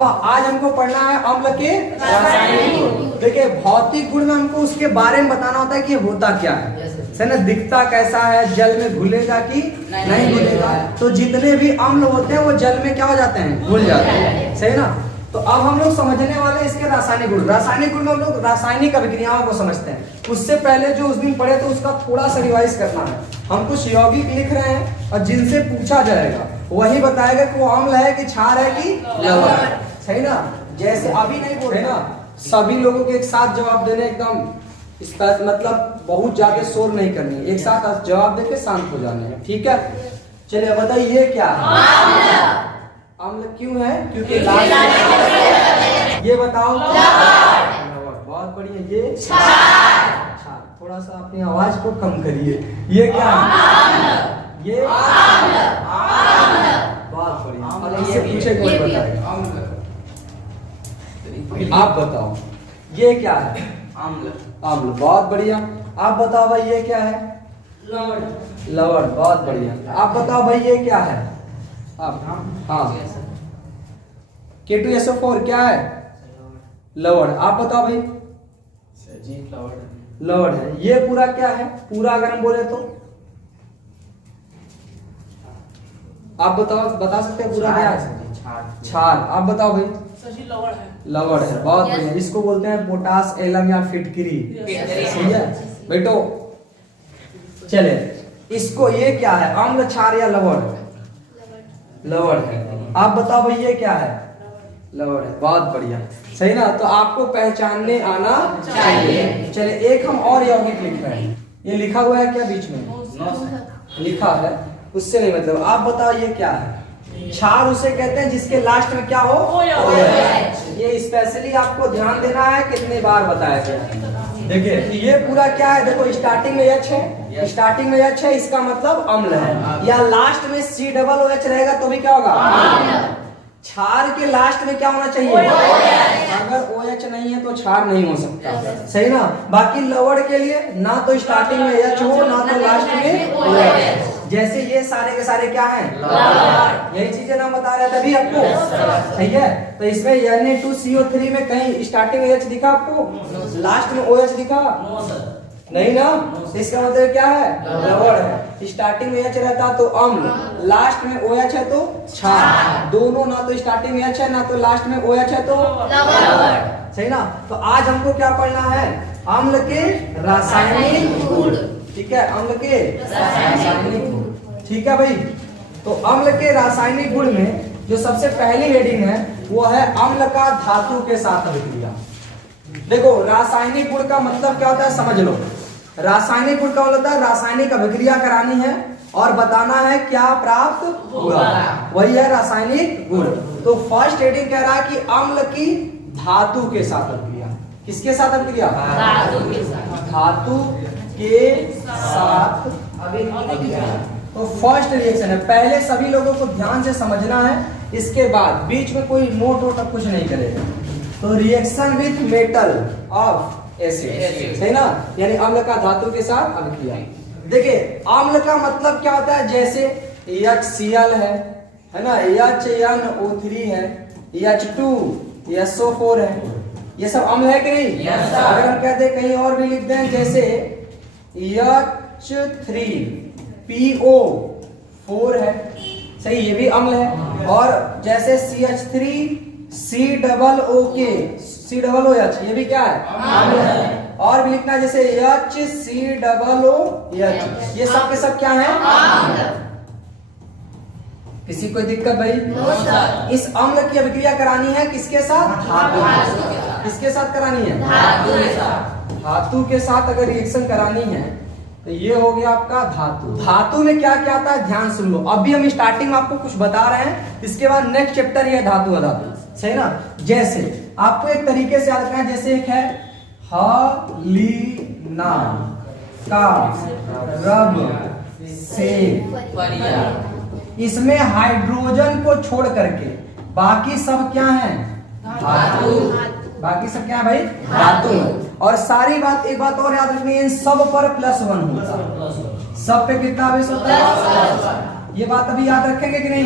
आज हमको पढ़ना है अम्ल के रासायनिक गुण। देखिए भौतिक गुण में हमको उसके बारे में बताना होता है कि होता क्या है, सही ना, दिखता कैसा है, जल में घुलेगा कि नहीं घुलेगा। तो जितने भी अम्ल होते हैं वो जल में क्या हो जाते हैं, घुल जाते हैं, सही ना। तो अब हम लोग समझने वाले इसके रासायनिक गुण। रासायनिक गुण में हम लोग रासायनिक अभिक्रियाओं को समझते हैं। उससे पहले जो उस दिन पढ़े तो उसका थोड़ा सा रिवाइज करना है। हम कुछ यौगिक लिख रहे हैं और जिनसे पूछा जाएगा वही बताएगा कि वो अम्ल है कि क्षार है कि लवण है, सही ना। जैसे अभी नहीं बोले ना, सभी लोगों के एक साथ जवाब देने, एकदम इसका मतलब बहुत ज्यादा शोर नहीं करनी, एक साथ जवाब देके शांत हो जाने हैं, ठीक है। चलिए बताइए ये क्या है? अम्ल क्यों है? क्योंकि ये बताओ। बहुत बढ़िया। ये क्षार। थोड़ा सा अपनी आवाज को कम करिए। ये क्या है? ये बहुत बढ़िया। और इससे पूछे कोई बताएगा? आप बताओ ये क्या है? अम्ल। अम्ल, बहुत बढ़िया। आप बताओ भाई ये क्या है? लवण। लवण, बहुत बढ़िया। आप बताओ भाई ये क्या है? आप हाँ, K2SO4 क्या है? लवण। आप बताओ भाई। लवण है। ये पूरा क्या है? पूरा अगर हम बोले तो आप बताओ, बता सकते हैं पूरा क्या है? क्षार। आप बताओ भाई। लवण है। लवण है, बहुत बढ़िया। इसको बोलते हैं पोटास एलम या फिटकरी, सही है बेटो। चले इसको, ये क्या है? अम्ल, क्षार या लवण? लवण है। आप बताओ भाई ये क्या है? लवण है, बहुत बढ़िया, सही ना। तो आपको पहचानने आना चाहिए। चले एक हम और यौगिक लिख रहे हैं। ये लिखा हुआ है क्या बीच में? लिखा है, उससे नहीं मतलब। आप बताओ ये क्या है? क्षार उसे कहते हैं जिसके लास्ट में क्या हो? ये स्पेशली आपको ध्यान देना है, कितनी बार बताया गया। देखिए ये पूरा क्या है? देखो स्टार्टिंग में H है, स्टार्टिंग में H है, इसका मतलब अम्ल है। या लास्ट में COOH रहेगा तो भी क्या होगा? क्षार के लास्ट में क्या होना चाहिए? अगर OH नहीं है तो क्षार नहीं हो सकता, सही ना। बाकी लवण के लिए ना तो स्टार्टिंग में H हो ना तो लास्ट में OH। जैसे ये सारे के सारे क्या हैं? यही चीजें नाम बता रहे थे अभी आपको, सही है। तो इसमें Na2CO3 में कहीं स्टार्टिंग में H दिखा आपको? लास्ट में OH दिखा? नहीं ना। इसका मतलब क्या है? लवण है। स्टार्टिंग में H रहता तो अम्ल, लास्ट में OH है तो क्षार। दोनों ना तो स्टार्टिंग में H है ना तो लास्ट में OH है तो लवण, सही ना। तो आज हमको क्या पढ़ना है? अम्ल के रासायनिक गुण, ठीक है। अम्ल के रासायनिक गुण, ठीक है भाई। तो अम्ल के रासायनिक गुण में जो सबसे पहली हेडिंग है वो है अम्ल का धातु के साथ अभिक्रिया। देखो रासायनिक गुण का मतलब क्या होता है समझ लो। रासायनिक गुण का मतलब होता है रासायनिक अभिक्रिया करानी है और बताना है क्या प्राप्त हुआ, वही है रासायनिक गुण। तो फर्स्ट हेडिंग कह रहा है कि अम्ल की धातु के साथ अभिक्रिया। किसके साथ अभिक्रिया? धातु के साथ। धातु के साथ अभिक्रिया। तो फर्स्ट रिएक्शन है, पहले सभी लोगों को ध्यान से समझना है, इसके बाद बीच में कोई नोट वोट कुछ नहीं करेगा। तो reaction with metal of acid, सही ना, यानी अम्ल का धातु के साथ अभिक्रिया। देखिए अम्ल का मतलब क्या होता है? जैसे HCl है ना, HNO3 है, H2SO4 है, ये सब अम्ल है कि नहीं? अगर हम कहते कहीं और भी लिख दें जैसे H3PO4 है, सही, ये भी अम्ल है। और जैसे CH3COOH, ये भी क्या है? अम्ल है। और भी लिखना जैसे HCOOH, ये सब के सब क्या है? किसी कोई दिक्कत भाई? इस अम्ल की अभिक्रिया करानी है किसके साथ? धातु के साथ। किसके साथ करानी है? धातु के साथ। धातु के साथ अगर रिएक्शन करानी है तो ये हो गया आपका धातु। धातु में क्या क्या आता है ध्यान सुन लो। अभी हम स्टार्टिंग में आपको कुछ बता रहे हैं, इसके बाद नेक्स्ट चैप्टर ये धातु अधातु, सही ना। जैसे आपको एक तरीके से याद रखना है, जैसे एक है हलीना का रब से, इसमें हाइड्रोजन को छोड़ करके बाकी सब क्या है? धातु। बाकी सब क्या है भाई? धातु। और सारी बात, एक बात और याद रखनी है, इन सब पर +1 होता है। सब पे कितना बेस होता है? ये बात अभी याद रखेंगे कि नहीं?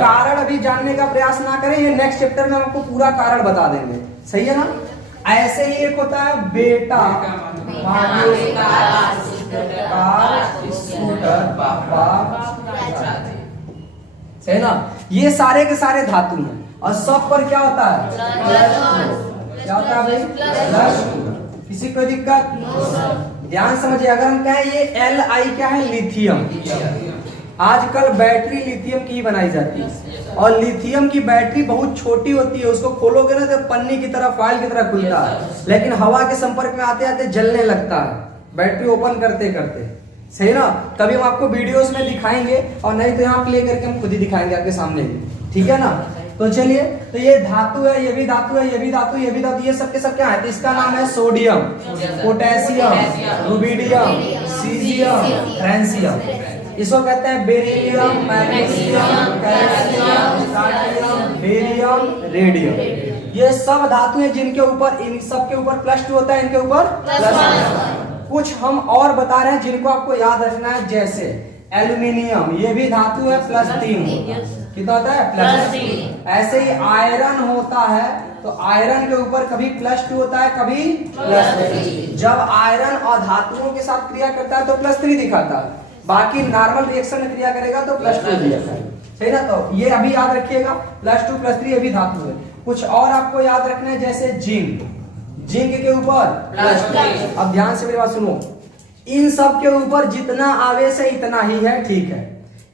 कारण अभी जानने का प्रयास ना करें, ये नेक्स्ट चैप्टर में हम आपको पूरा कारण बता देंगे, सही है ना? ऐसे ही एक होता है बेटा कार स्कूटर सही ना? ये सारे के सारे धातु हैं और सब पर क्या होता है? क्या होता है भाई? प्लस। किसी कोई दिक्कत? ध्यान समझिए, अगर हम कहें ये Li क्या है? लिथियम। आजकल बैटरी लिथियम की ही बनाई जाती है और लिथियम की बैटरी बहुत छोटी होती है, उसको खोलोगे ना तो पन्नी की तरह, फाइल की तरह खुलता है, लेकिन हवा के संपर्क में आते आते जलने लगता है बैटरी ओपन करते करते, सही ना? कभी हम आपको वीडियोस में दिखाएंगे और नहीं तो यहाँ प्ले करके हम खुद ही दिखाएंगे आपके सामने, ठीक है ना? तो चलिए, तो ये धातु है, ये भी धातु है, ये भी धातु, ये भी धातु, ये सब के सब क्या है? तो इसका नाम है sodium, potassium, rubidium, caesium, francium. इसको कहते हैं beryllium, magnesium, calcium, titanium, barium, radium. ये सब धातु हैं जिनके ऊपर, इन सब के ऊपर +2 होता है, इनके ऊपर +1। कुछ हम और बता रहे हैं जिनको आपको याद रखना है, जैसे एल्यूमिनियम, ये भी धातु है, +3 कितना होता है? +3। ऐसे ही आयरन होता है, तो आयरन के ऊपर कभी +2 होता है, कभी +3। जब आयरन और धातुओं के साथ क्रिया करता है तो +3 दिखाता है, बाकी नॉर्मल रिएक्शन में क्रिया करेगा तो +2 दिखाता है, सही ना? तो ये अभी याद रखिएगा, +2 +3 ये भी धातु है। कुछ और आपको याद रखना है, जैसे जिंक, जिंक के ऊपर +3। अब ध्यान से मेरी बात सुनो, इन सब के ऊपर जितना आवेश है इतना ही है, ठीक है?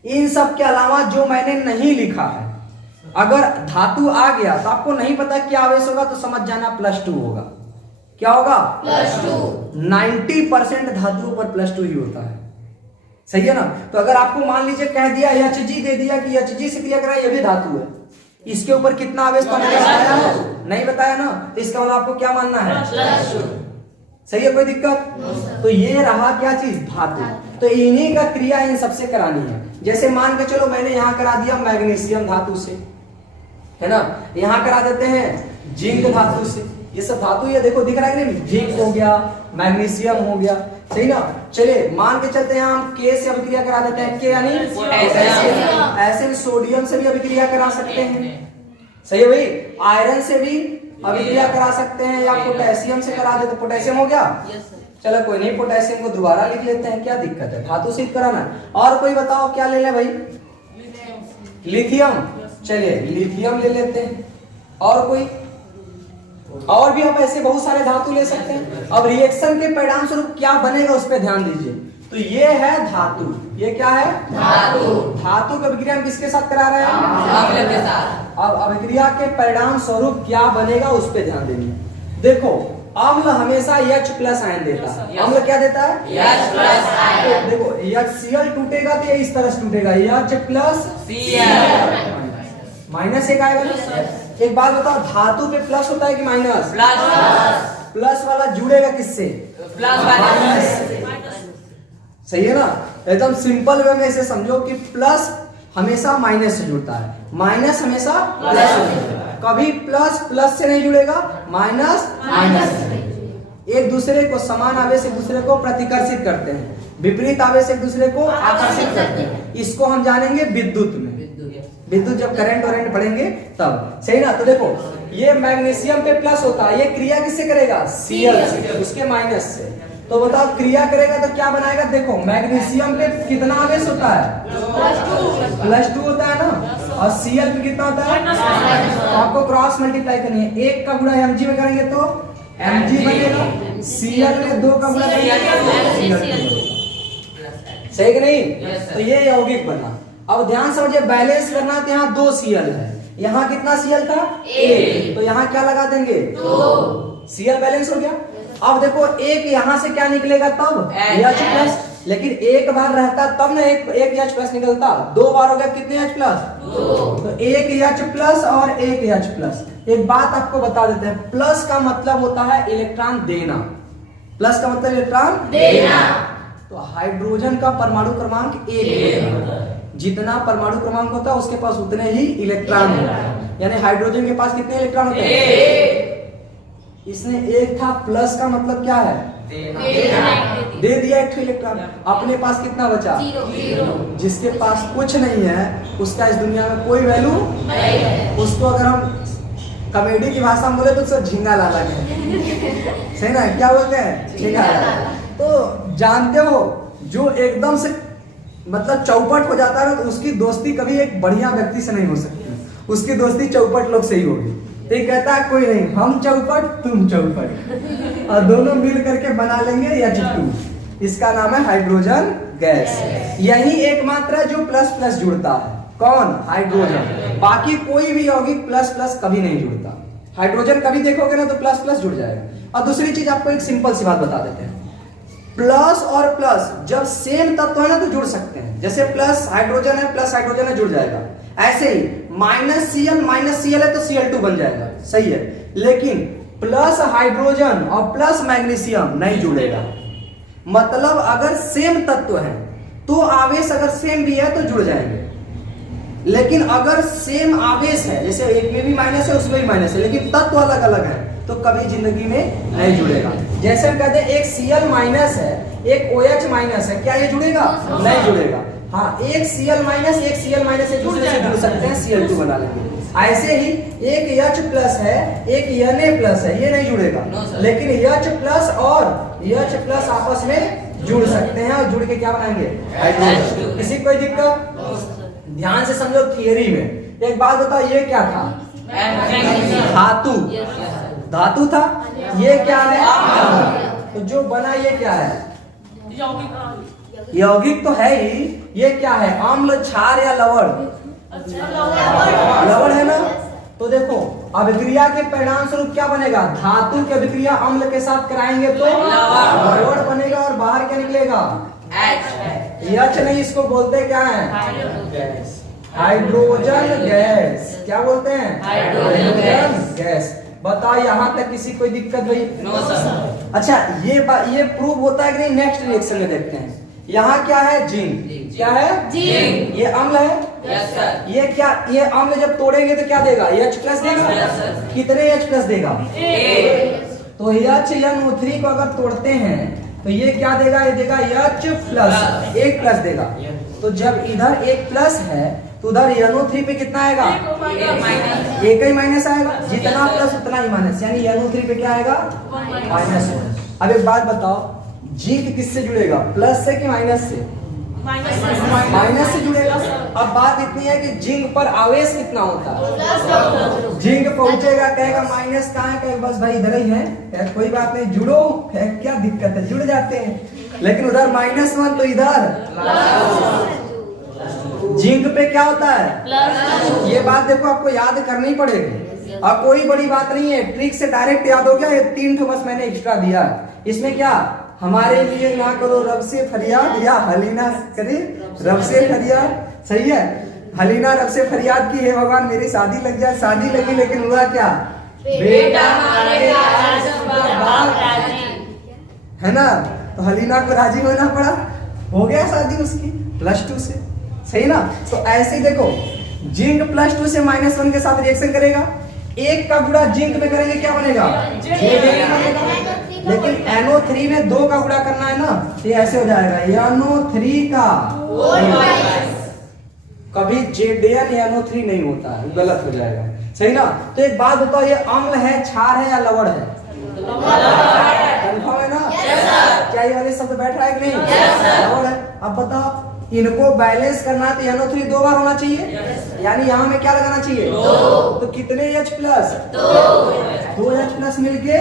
इन सब के अलावा जो मैंने नहीं लिखा है, अगर धातु आ गया तो आपको नहीं पता क्या आवेश होगा तो समझ जाना +2 होगा। क्या होगा? +2। 90% धातुओं पर +2 ही होता है, सही है ना? तो अगर आपको मान लीजिए कह दिया Hg दे दिया कि Hg से क्रिया करा, ये भी धातु है, इसके ऊपर कितना आवेश तो मैंने बताया है? नहीं बताया ना? तो इसका मतलब आपको क्या मानना है? +2। सही है, कोई दिक्कत? तो ये रहा क्या चीज? धातु। तो इन्हीं का क्रिया इन सबसे करानी है। जैसे मान के चलो मैंने यहाँ करा दिया मैग्नीशियम धातु से, है ना? यहाँ करा देते हैं जिंक धातु से, ये सब धातु, ये देखो दिख रहा है नहीं? जिंक हो गया, मैग्नीशियम हो गया, सही ना? चलिए मान के चलते हैं हम के से अभिक्रिया करा देते हैं, के यानी पोटेशियम। ऐसे सोडियम से भी अभिक्रिया करा सकते हैं, सही है भाई? आयरन से भी अभिक्रिया करा सकते हैं, या पोटेशियम से करा देते, पोटेशियम हो गया। चलो कोई नहीं, पोटेशियम को दोबारा लिख लेते हैं, क्या दिक्कत है? धातु सिद्ध कराना है। और कोई बताओ क्या ले लें भाई? लिथियम। चलिए लिथियम ले लेते हैं। और कोई? और भी आप ऐसे बहुत सारे धातु ले सकते हैं। अब रिएक्शन के परिणाम स्वरूप क्या बनेगा उस पर ध्यान दीजिए। तो ये है धातु, ये क्या है? धातु। धातु की अभिक्रिया हम किसके साथ करा रहे हैं? अम्ल के साथ। अब अभिक्रिया के परिणाम स्वरूप क्या बनेगा उस पर ध्यान देंगे। देखो अम्ल हमेशा H+ आयन देता है। अम्ल क्या देता है? H+ ion. देखो HCl टूटेगा तो ये इस तरह से टूटेगा, H+Cl माइनस एक आएगा ना। एक बात बताओ, धातु पे प्लस होता है कि माइनस? प्लस वाला जुड़ेगा किससे? प्लस वाला। सही है ना? एकदम सिंपल वे में इसे समझो कि प्लस हमेशा माइनस से जुड़ता है, माइनस हमेशा प्लस से जुड़ता है। कभी प्लस प्लस से नहीं जुड़ेगा, माइनस माइनस से। एक दूसरे को समान आवेश एक दूसरे को प्रतिकर्षित करते हैं, विपरीत आवेश एक दूसरे को आकर्षित करते हैं। इसको हम जानेंगे विद्युत में, विद्युत जब करंट वरेंट पढ़ेंगे तब, सही ना? तो देखो ये मैग्नीशियम पे प्लस होता है, ये क्रिया किससे करेगा? Cl से, उसके माइनस से। तो बताओ क्रिया करेगा तो क्या बनाएगा? देखो मैग्नीशियम पे कितना आवेश होता है? +2 होता है ना, और Cl पे कितना होता है? तो आपको क्रॉस मल्टीप्लाई करनी है, 1 का गुणा Mg में करेंगे तो Mg बनेगा, Cl में 2 का गुणा करेंगे, सही कि नहीं? तो ये यौगिक बना। अब ध्यान समझिए, बैलेंस करना तो यहाँ 2 Cl है, यहाँ कितना Cl था? 1, तो यहाँ क्या लगा देंगे? 2, Cl बैलेंस हो गया। अब देखो एक यहाँ से क्या निकलेगा तब? H+, लेकिन एक बार रहता तब ना एक H+ निकलता, 2 बार हो गया कितने H+? 2, तो एक H+ और एक H+। एक बात आपको बता देते हैं, प्लस का मतलब होता है इलेक्ट्रॉन देना, प्लस का मतलब इलेक्ट्रॉन देना। तो हाइड्रोजन का परमाणु क्रमांक 1 है, जितना परमाणु क्रमांक होता है उसके पास उतने ही इलेक्ट्रॉन होते हैं, यानी हाइड्रोजन के पास कितने इलेक्ट्रॉन होते हैं? इसने एक था, प्लस का मतलब क्या है? दे दिया एक इलेक्ट्रॉन। अपने पास कितना बचा? जिसके पास कुछ नहीं है उसका इस दुनिया में कोई वैल्यू नहीं है। उसको अगर हम कॉमेडी की भाषा में बोले तो उसको झिंगा लाला है, सही ना? क्या बोलते हैं? झिंगा लाला। तो जानते हो जो एकदम से मतलब चौपट हो जाता है तो उसकी दोस्ती कभी एक बढ़िया व्यक्ति से नहीं हो सकती, उसकी दोस्ती चौपट लोग से ही होगी। तो ये कहता है कोई नहीं, हम चौपट तुम चौपट, और दोनों मिल करके बना लेंगे H2। इसका नाम है हाइड्रोजन गैस। यही एकमात्र है जो प्लस प्लस जुड़ता है। कौन? हाइड्रोजन। बाकी कोई भी यौगिक प्लस प्लस कभी नहीं जुड़ता। हाइड्रोजन कभी देखोगे ना तो प्लस प्लस जुड़ जाएगा। और दूसरी चीज आपको एक सिंपल सी बात बता देते हैं, प्लस और प्लस जब सेम तत्व है ना तो जुड़ सकते हैं। जैसे प्लस हाइड्रोजन है, प्लस हाइड्रोजन है, जुड़ जाएगा। ऐसे ही -Cl है तो Cl2 बन जाएगा, सही है। लेकिन प्लस हाइड्रोजन और प्लस मैग्नीशियम नहीं जुड़ेगा। मतलब अगर सेम तत्व है तो आवेश अगर सेम भी है तो जुड़ जाएंगे, लेकिन अगर सेम आवेश है, जैसे एक में भी माइनस है उसमें भी माइनस है, लेकिन तत्व अलग अलग है तो कभी जिंदगी में नहीं जुड़ेगा। जैसे हम कहते हैं एक Cl माइनस है, एक OH माइनस है, क्या ये जुड़ेगा? नहीं जुड़ेगा। हाँ, एक Cl माइनस एक Cl माइनस एक दूसरे से जुड़ सकते हैं, Cl2 बना लेंगे। ऐसे ही एक H प्लस है, एक Na प्लस है, ये नहीं जुड़ेगा। लेकिन H प्लस और H प्लस आपस में जुड़ सकते हैं और जुड़ के क्या बनाएंगे? हाइड्रोजन। किसी कोई दिक्कत? ध्यान से समझो थियरी में। एक बात बताओ, ये क्या था? धातु। धातु था। ये क्या है? तो जो बना ये क्या है? यौगिक तो है ही। ये क्या है? अम्ल, क्षार या लवण? लवण है ना। तो देखो अभिक्रिया के परिणाम स्वरूप क्या बनेगा? धातु की अभिक्रिया अम्ल के साथ कराएंगे तो लवण बनेगा और बाहर क्या निकलेगा? H नहीं, इसको बोलते क्या है? Hydrogen gas. क्या बोलते हैं? Hydrogen gas. बताओ यहाँ तक किसी कोई दिक्कत भाई? No sir. अच्छा, ये प्रूव होता है कि नहीं? नेक्स्ट रिएक्शन में देखते हैं। यहाँ क्या है? जिंक। क्या है? जिंक। ये अम्ल है। Yes sir. ये क्या? ये अम्ल जब तोड़ेंगे तो क्या देगा? H प्लस देगा। Yes sir. कितने H प्लस देगा? तो HNO3 को अगर तोड़ते हैं तो ये क्या देगा? ये देगा H प्लस, एक प्लस देगा। तो जब इधर एक प्लस है तो उधर NO3 पे कितना आएगा? एक ही माइनस आएगा। जितना प्लस उतना ही माइनस, यानी NO3 पे क्या आएगा? माइनस। अब एक बात बताओ, जिंक किससे जुड़ेगा? प्लस से कि माइनस से? माइनस से जुड़ेगा। अब बात इतनी है कि जिंक पर आवेश कितना होता है? जिंक पहुंचेगा, कहेगा माइनस कहाँ है? कहेगा बस भाई इधर ही है, कोई बात नहीं, जुड़ो, क्या दिक्कत है? जुड़ जाते हैं। लेकिन उधर -1 तो इधर जिंक पे क्या होता है? ये बात देखो आपको याद करनी पड़ेगी और कोई बड़ी बात नहीं है, ट्रिक से डायरेक्ट याद हो गया। ये 3 ठो बस मैंने एक्स्ट्रा दिया है। इसमें क्या? हमारे लिए ना करो रब से फरियाद, या हलीना करे रब से फरियाद, सही है। हलीना रब से फरियाद की, है भगवान मेरी शादी लग जाए। शादी लगी लेकिन हुआ क्या? बेटा है ना। तो हलीना को राजी होना पड़ा, हो गया शादी उसकी +2 से, सही ना। तो ऐसे देखो, जिंक +2 से -1 के साथ रिएक्शन करेगा। एक का गुणा जिंक में करेंगे क्या बनेगा? लेकिन NO3 में 2 का गुणा करना है ना, तो ऐसे हो जाएगा NO3 का कभी Zn NO3 नहीं होता है, गलत हो जाएगा, सही ना। तो एक बात बताओ, ये अम्ल है, क्षार है या लवण है? कंफर्म है ना? क्या ये वाले शब्द बैठ रहा है कि नहीं? लवण है। अब बताओ, इनको बैलेंस करना है तो NO3 2 बार होना चाहिए, यानी यहाँ में क्या लगाना चाहिए? 2। तो कितने H प्लस? 2 H प्लस मिलके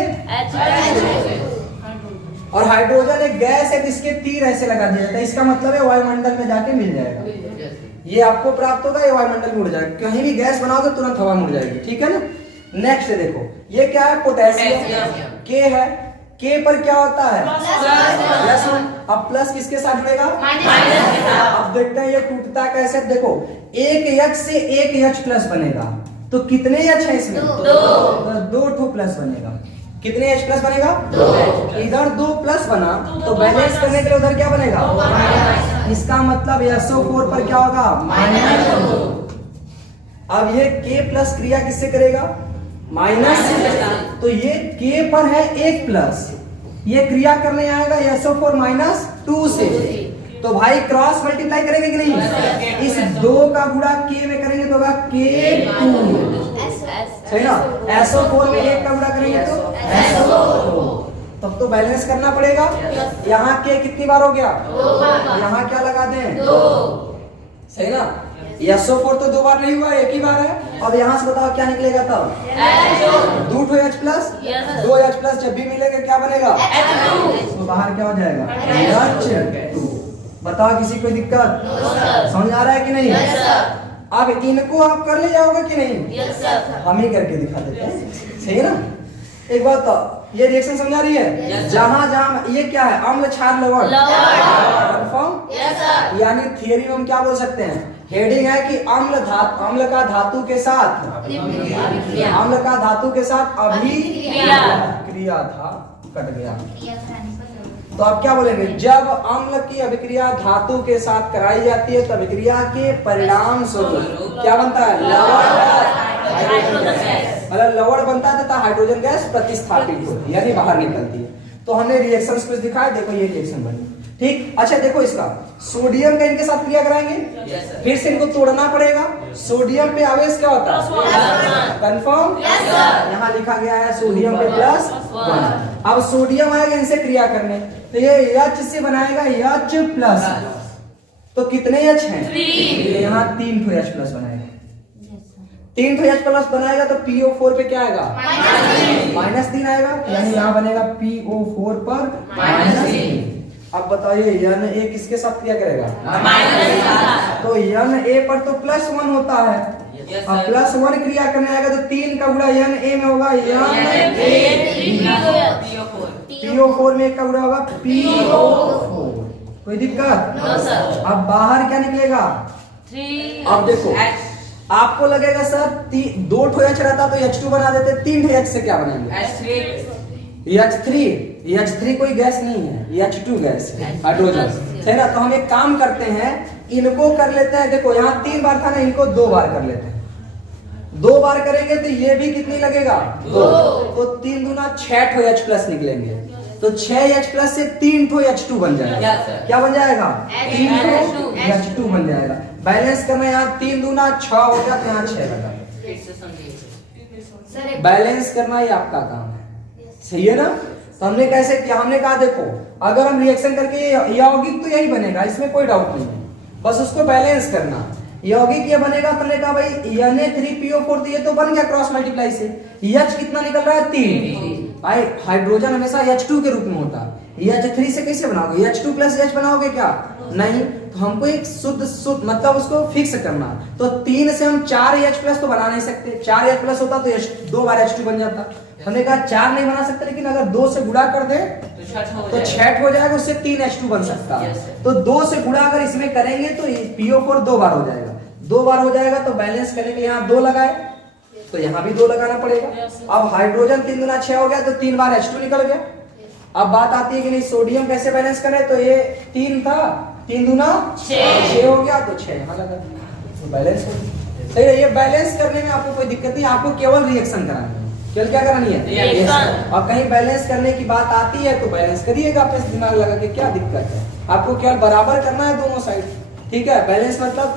और हाइड्रोजन एक गैस है जिसके तीर ऐसे लगा दिया जाता है। इसका मतलब है वायुमंडल में जाके मिल जाएगा। ये आपको प्राप्त होगा, ये वायुमंडल में उड़ जाएगा। कहीं भी गैस बनाओगे तुरंत हवा में उड़ जाएगी, ठीक है ना। नेक्स्ट देखो, ये क्या है? पोटेशियम। K है, K पर क्या होता है? +1। अब प्लस किसके साथ जुड़ेगा? अब देखते हैं ये टूटता कैसे। देखो, एक H से एक H प्लस बनेगा, तो कितने H है इसमें? 2 ठो प्लस बनेगा। कितने H प्लस बनेगा? 2। इधर 2 प्लस बना तो बैलेंस करने के लिए उधर क्या बनेगा? इसका मतलब SO4 पर क्या होगा? -2। अब ये K प्लस क्रिया किससे करेगा? माइनस। तो ये K पर है 1 प्लस, ये क्रिया करने आएगा SO4 माइनस 2 से। तो भाई क्रॉस मल्टीप्लाई करेंगे कि नहीं? इस 2 का गुणा K में करेंगे तो होगा K2, सही ना? SO4 में 1 का गुणा करेंगे तो SO4, तब तो बैलेंस करना पड़ेगा। यहाँ K कितनी बार हो गया? यहाँ क्या लगा दें? 2, सही ना? SO4 तो 2 बार नहीं हुआ, 1 ही बार है। अब यहाँ से बताओ क्या निकलेगा तब? 2 H प्लस 2 H प्लस जब भी मिलेगा क्या बनेगा? तो बाहर क्या हो जाएगा? H2। बताओ किसी कोई दिक्कत? समझ आ रहा है कि नहीं? अब इनको आप कर ले जाओगे कि नहीं? हम ही करके दिखा देते हैं, सही है ना? एक बात तो ये रिएक्शन समझा रही है? जहां जहां ये क्या है? अम्ल क्षार लवण, कंफर्म? यानी थियरी में हम क्या बोल सकते हैं? हेडिंग है कि अम्ल का धातु के साथ अभिक्रिया था, कट गया। तो आप क्या बोलेंगे? जब अम्ल की अभिक्रिया धातु के साथ कराई जाती है तो अभिक्रिया के परिणाम स्वरूप क्या बनता है? लवण, मतलब लवण बनता है तथा हाइड्रोजन गैस प्रतिस्थापित होती है, यानी बाहर निकलती है। तो हमने रिएक्शंस कुछ दिखाए, देखो ये रिएक्शन बनी, ठीक। अच्छा देखो इसका सोडियम का इनके साथ क्रिया कराएंगे, फिर से इनको तोड़ना पड़ेगा। सोडियम पे आवेश क्या होता है? कंफर्म? यहाँ लिखा गया है सोडियम पे +1। अब सोडियम आएगा इनसे क्रिया करने, तो ये H से बनाएगा H+, तो कितने H हैं? 3। यहाँ 3 H प्लस बनाएगा, 3 H प्लस बनाएगा तो PO4 पे क्या आएगा? -3 आएगा, यानी यहाँ बनेगा PO4 पर -3। अब बताइए Na किसके साथ क्रिया करेगा? तो Na पर तो +1 होता है, अब +1 क्रिया करने आएगा तो 3 का गुणा Na में होगा PO4 में 1 का गुणा होगा PO4। कोई दिक्कत? अब बाहर क्या निकलेगा? 3। अब देखो आपको लगेगा सर 2 H रहता तो H2 बना देते, 3 H से क्या बनाएंगे? H3 कोई गैस नहीं है, H2 गैस हाइड्रोजन, है ना? तो हम एक काम करते हैं, इनको कर लेते हैं। देखो यहाँ 3 बार था ना, इनको 2 बार कर लेते हैं। 2 बार करेंगे तो ये भी कितनी लगेगा? 2। तो 3 दूना 6 H प्लस निकलेंगे, तो 6 H प्लस से 3 H2 बन जाएगा। क्या बन जाएगा? 3 H2 बन जाएगा। बैलेंस करना, यहाँ 3 दूना 6 हो गया, तो यहाँ 6 लगा। बैलेंस करना ये आपका काम है, सही है ना? तो हमने कैसे किया? हमने कहा देखो अगर हम रिएक्शन करके यौगिक तो यही बनेगा, इसमें कोई डाउट नहीं है, बस उसको बैलेंस करना। यौगिक ये बनेगा, तो हमने कहा भाई Na3PO4, तो ये तो बन गया क्रॉस मल्टीप्लाई से। H कितना निकल रहा है? 3। भाई हाइड्रोजन हमेशा H2 के रूप में होता है, H3 से कैसे बनाओगे? H2 प्लस H बनाओगे क्या? नहीं। तो हमको एक शुद्ध मतलब उसको फिक्स करना, तो 3 से हम 4 H प्लस तो बना नहीं सकते। 4 H प्लस होता तो 2 बार H2 बन जाता। हमने कहा 4 नहीं बना सकते, लेकिन अगर 2 से गुणा कर दे तो 6 हो जाएगा, उससे 3 H2 बन सकता है। तो 2 से गुणा अगर इसमें करेंगे तो PO4 2 बार हो जाएगा। 2 बार हो जाएगा तो बैलेंस करने के लिए यहाँ 2 लगाए, तो यहाँ भी 2 लगाना पड़ेगा। अब हाइड्रोजन 3 दूना 6 हो गया, तो 3 बार H2 निकल गया। अब बात आती है कि नहीं सोडियम कैसे बैलेंस करें? तो ये 3 था, 3 दूना 6 हो गया, तो 6 यहाँ लगा, तो बैलेंस हो गया। सही है। ये बैलेंस करने में आपको कोई दिक्कत नहीं, आपको केवल रिएक्शन करानी है। केवल क्या करानी है? और कहीं बैलेंस करने की बात आती है तो बैलेंस करिएगा अपने दिमाग लगा के, क्या दिक्कत है? आपको केवल बराबर करना है दोनों साइड, ठीक है? बैलेंस मतलब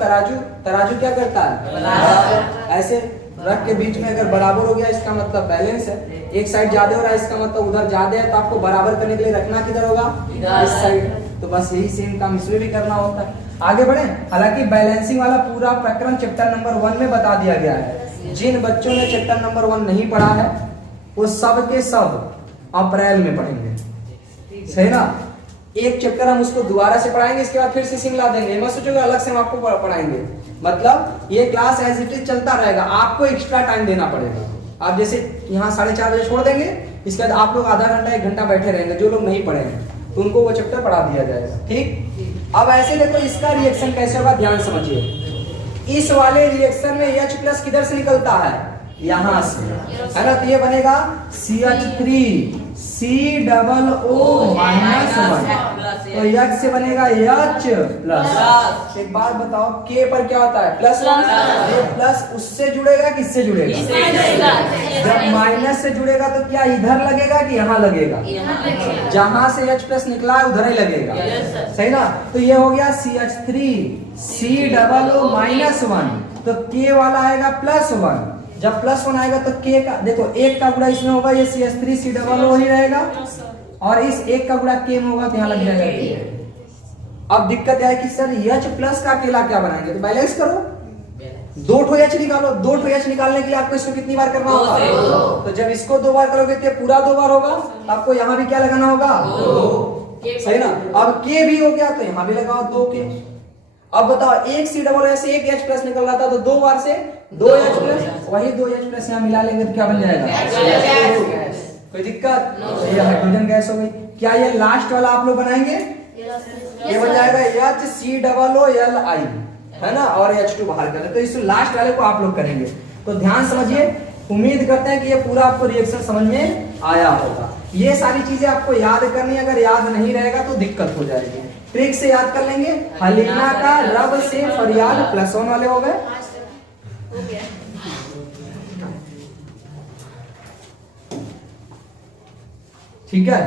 तराजू क्या करता है? बराबर। ऐसे रख के बीच में अगर बराबर हो गया इसका मतलब बैलेंस है। एक साइड ज्यादा हो रहा है इसका मतलब उधर ज्यादा है, तो आपको बराबर करने के लिए रखना किधर होगा? इस साइड। तो बस यही सेम काम इसमें भी करना होता है। आगे बढ़े। हालांकि बैलेंसिंग वाला पूरा प्रकरण चैप्टर नंबर 1 में बता दिया गया है। जिन बच्चों ने चैप्टर नंबर 1 नहीं पढ़ा है वो सब के सब अप्रैल में पढ़ेंगे, सही ना? एक चैप्टर हम उसको दोबारा से पढ़ाएंगे, इसके बाद फिर से सिंगला देंगे। मैं सोचूंगा अलग से हम आपको पढ़ाएंगे, मतलब ये क्लास एज इट इज चलता रहेगा, आपको एक्स्ट्रा टाइम देना पड़ेगा। आप जैसे यहाँ 4:30 बजे छोड़ देंगे, इसके बाद आप लोग आधा घंटा 1 घंटा बैठे रहेंगे। जो लोग नहीं पढ़े हैं तो उनको वो चैप्टर पढ़ा दिया जाएगा, ठीक? अब ऐसे देखो इसका रिएक्शन कैसे होगा, ध्यान समझिए। इस वाले रिएक्शन में H प्लस किधर से निकलता है? यहाँ से, है ना। तो ये बनेगा CH3 COO-1, तो H से बनेगा H प्लस। एक बात बताओ, K पर क्या होता है? +1। ये प्लस उससे जुड़ेगा कि इससे जुड़ेगा? जब माइनस से जुड़ेगा तो क्या इधर लगेगा कि यहाँ लगेगा? जहां से H प्लस निकला है उधर ही लगेगा, सही ना। तो ये हो गया CH3 COO-1, तो K वाला आएगा +1। जब +1 आएगा तो K का देखो, एक का गुणा इसमें होगा, ये CH3 COO ही रहेगा, और इस एक का गुणा K में होगा तो यहाँ लग जाएगा K। अब दिक्कत है कि सर H प्लस का अकेला क्या बनाएंगे? तो बैलेंस करो, 2 ठो H निकालो। 2 ठो H निकालने के लिए आपको इसको कितनी बार करना होगा? तो जब इसको 2 बार करोगे तो पूरा 2 बार होगा, आपको यहाँ भी क्या लगाना होगा? 2, सही ना। अब K भी हो गया तो यहाँ भी लगाओ 2K। अब बताओ, एक COO से एक H प्लस निकल रहा था तो 2 बार से 2H प्लस, वही 2H प्लस यहाँ मिला लेंगे तो क्या बन जाएगा? कोई दिक्कत? ये हाइड्रोजन गैस हो गई। क्या ये लास्ट वाला आप लोग बनाएंगे? ये बन जाएगा HCOOLI, है ना, और H2 बाहर कर, तो इस लास्ट वाले को आप लोग करेंगे। तो ध्यान समझिए, उम्मीद करते हैं कि ये पूरा आपको रिएक्शन समझ में आया होगा। ये सारी चीजें आपको याद करनी, अगर याद नहीं रहेगा तो दिक्कत हो जाएगी। ट्रिक से याद कर लेंगे। हलीना का रब से फरियाद +1 वाले हो गए। ठीक है,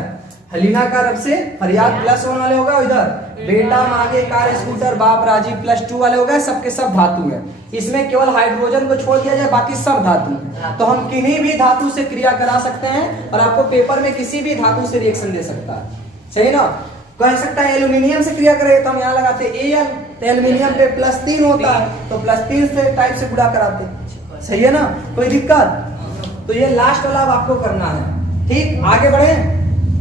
हलीना का रब से फरियाद +1 वाले हो गए। इधर बेटा मांगे कार स्कूटर बाप राजी +2 वाले हो गए। सबके सब धातु है, इसमें केवल हाइड्रोजन को छोड़ दिया जाए, बाकी सब धातु है। तो हम किन्हीं भी धातु से क्रिया करा सकते हैं और आपको पेपर में किसी भी धातु से रिएक्शन दे सकता है, सही ना। कह सकता है एल्यूमिनियम से क्रिया करें तो हम यहाँ लगाते Al, तो एल्यूमिनियम पे +3 होता है तो +3 से टाइप से गुणा कराते, सही है ना, कोई दिक्कत? तो ये लास्ट वाला अब आपको करना है। ठीक, आगे बढ़े।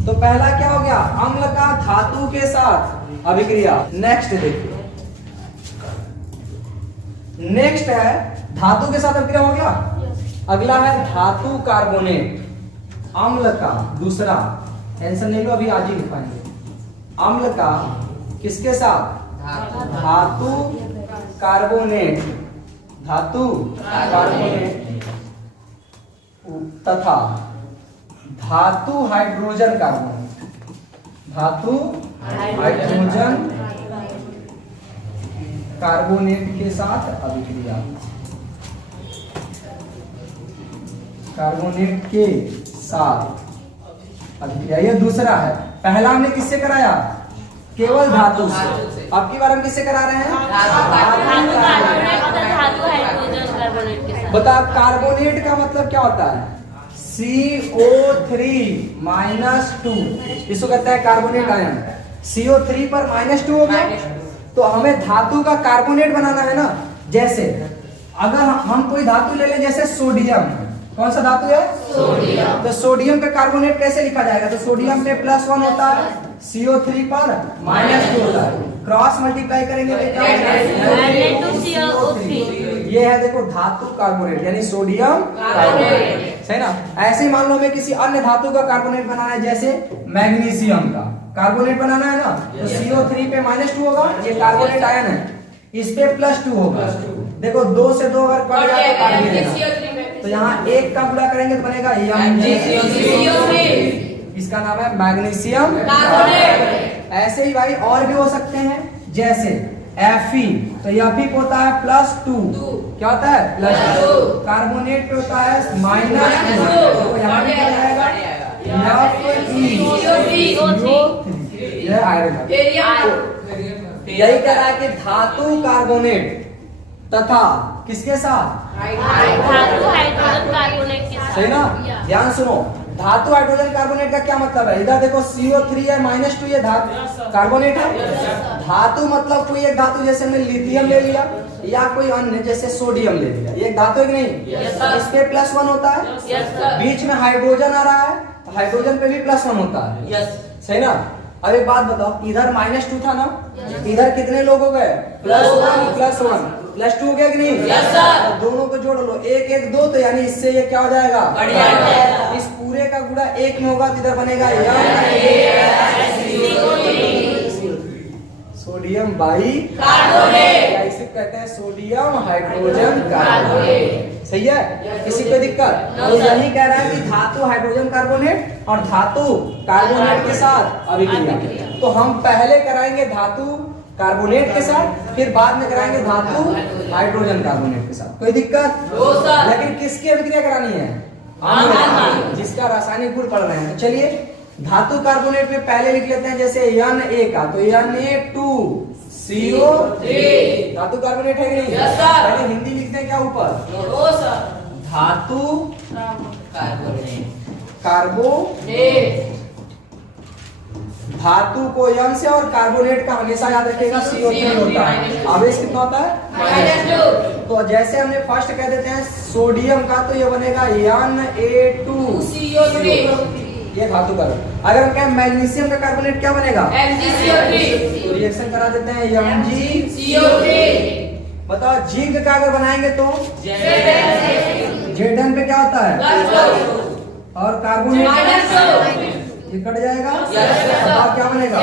तो पहला क्या हो गया? अम्ल का धातु के साथ अभिक्रिया। नेक्स्ट देखिए, नेक्स्ट है धातु के साथ अभिक्रिया हो गया। अगला है धातु कार्बोनेट। अम्ल का दूसरा, टेंशन नहीं लो, अभी आज ही लिखाएंगे। अम्ल का किसके साथ? धातु कार्बोनेट, धातु कार्बोनेट तथा धातु हाइड्रोजन कार्बोनेट, धातु हाइड्रोजन कार्बोनेट के साथ अभिक्रिया। कार्बोनेट के साथ अभिक्रिया, ये दूसरा है। पहला हमने किससे कराया? केवल धातु से। अब की बार हम किससे करा रहे हैं? बता, कार्बोनेट का मतलब क्या होता है? CO3 -2, इसको कहते हैं कार्बोनेट आयन। CO3 पर -2 हो गया, तो हमें धातु का कार्बोनेट बनाना है ना। जैसे अगर हम कोई धातु ले लें, जैसे सोडियम, कौन सा धातु है? सोडियम। तो सोडियम का कार्बोनेट कैसे लिखा जाएगा? तो सोडियम पे +1 होता है, CO3 पर -2 होता है, क्रॉस मल्टीप्लाई करेंगे तो क्या होगा? ये है देखो धातु कार्बोनेट, यानी सोडियम कार्बोनेट, सही ना। ऐसे ही मान लो हमें किसी अन्य धातु का कार्बोनेट बनाना है, जैसे मैग्नीशियम का कार्बोनेट बनाना है ना, तो CO3 पे -2 होगा, ये कार्बोनेट आयन है, इस पे +2 होगा। देखो 2 से 2 अगर कट जाए तो काट देना, तो यहाँ 1 का गुणा करेंगे तो बनेगा MgCO3, इसका नाम है मैग्नीशियम कार्बोनेट। ऐसे ही भाई और भी हो सकते हैं, जैसे Fe, तो Fe होता है +2, क्या होता है? +2। कार्बोनेट पे होता है -2, तो यहाँ भी क्या जाएगा? ये आयरन। यही कह रहा है कि धातु कार्बोनेट तथा किसके साथ? धातु हाइड्रोजन कार्बोनेट के साथ, सही ना। ध्यान सुनो, धातु हाइड्रोजन कार्बोनेट का क्या मतलब है? इधर देखो CO3 है -2, ये धातु कार्बोनेट है। धातु मतलब कोई एक धातु, जैसे हमने लिथियम ले लिया या कोई अन्य जैसे सोडियम ले लिया, ये एक धातु है कि नहीं? इस पे +1 होता है, बीच में हाइड्रोजन आ रहा है, हाइड्रोजन पे भी +1 होता है, सही ना। अब एक बात बताओ, इधर -2 था ना, इधर कितने लोग हो गए? +1 +2 हो गया कि नहीं? तो दोनों को जोड़ लो, 1 1 2, तो यानी इससे ये क्या हो जाएगा? इस पूरे का गुणा 1 में होगा तो इधर बनेगा सोडियम बाई कार्बोनेट, इसे कहते हैं सोडियम हाइड्रोजन कार्बोनेट, सही है? किसी कोई दिक्कत? तो यही कह रहा है कि धातु हाइड्रोजन कार्बोनेट और धातु कार्बोनेट के साथ अभिक्रिया। तो हम पहले कराएंगे धातु कार्बोनेट के साथ, फिर बाद में कराएंगे धातु हाइड्रोजन कार्बोनेट के साथ। कोई दिक्कत? लेकिन किसकी अभिक्रिया करानी है? अम्ल, जिसका रासायनिक गुण पढ़ रहे हैं। तो चलिए धातु कार्बोनेट में पहले लिख लेते हैं जैसे Na का, तो Na2CO3 धातु कार्बोनेट है कि नहीं? पहले हिंदी लिखते हैं क्या ऊपर? धातु कार्बोनेट। धातु को यन से और कार्बोनेट का हमेशा याद रखिएगा CO3 होता है। आवेश कितना होता है? -2। तो जैसे हमने फर्स्ट कह देते हैं सोडियम का, तो ये बनेगा Na2CO3, ये धातु कार्बोनेट। अगर हम कहें मैग्नीशियम का कार्बोनेट क्या बनेगा? Mg CO3। तो रिएक्शन करा देते हैं MgCO3। बताओ जिंक का अगर बनाएंगे तो Zn पे क्या होता है? और कार्बोनेट ये कट जाएगा। अब क्या बनेगा?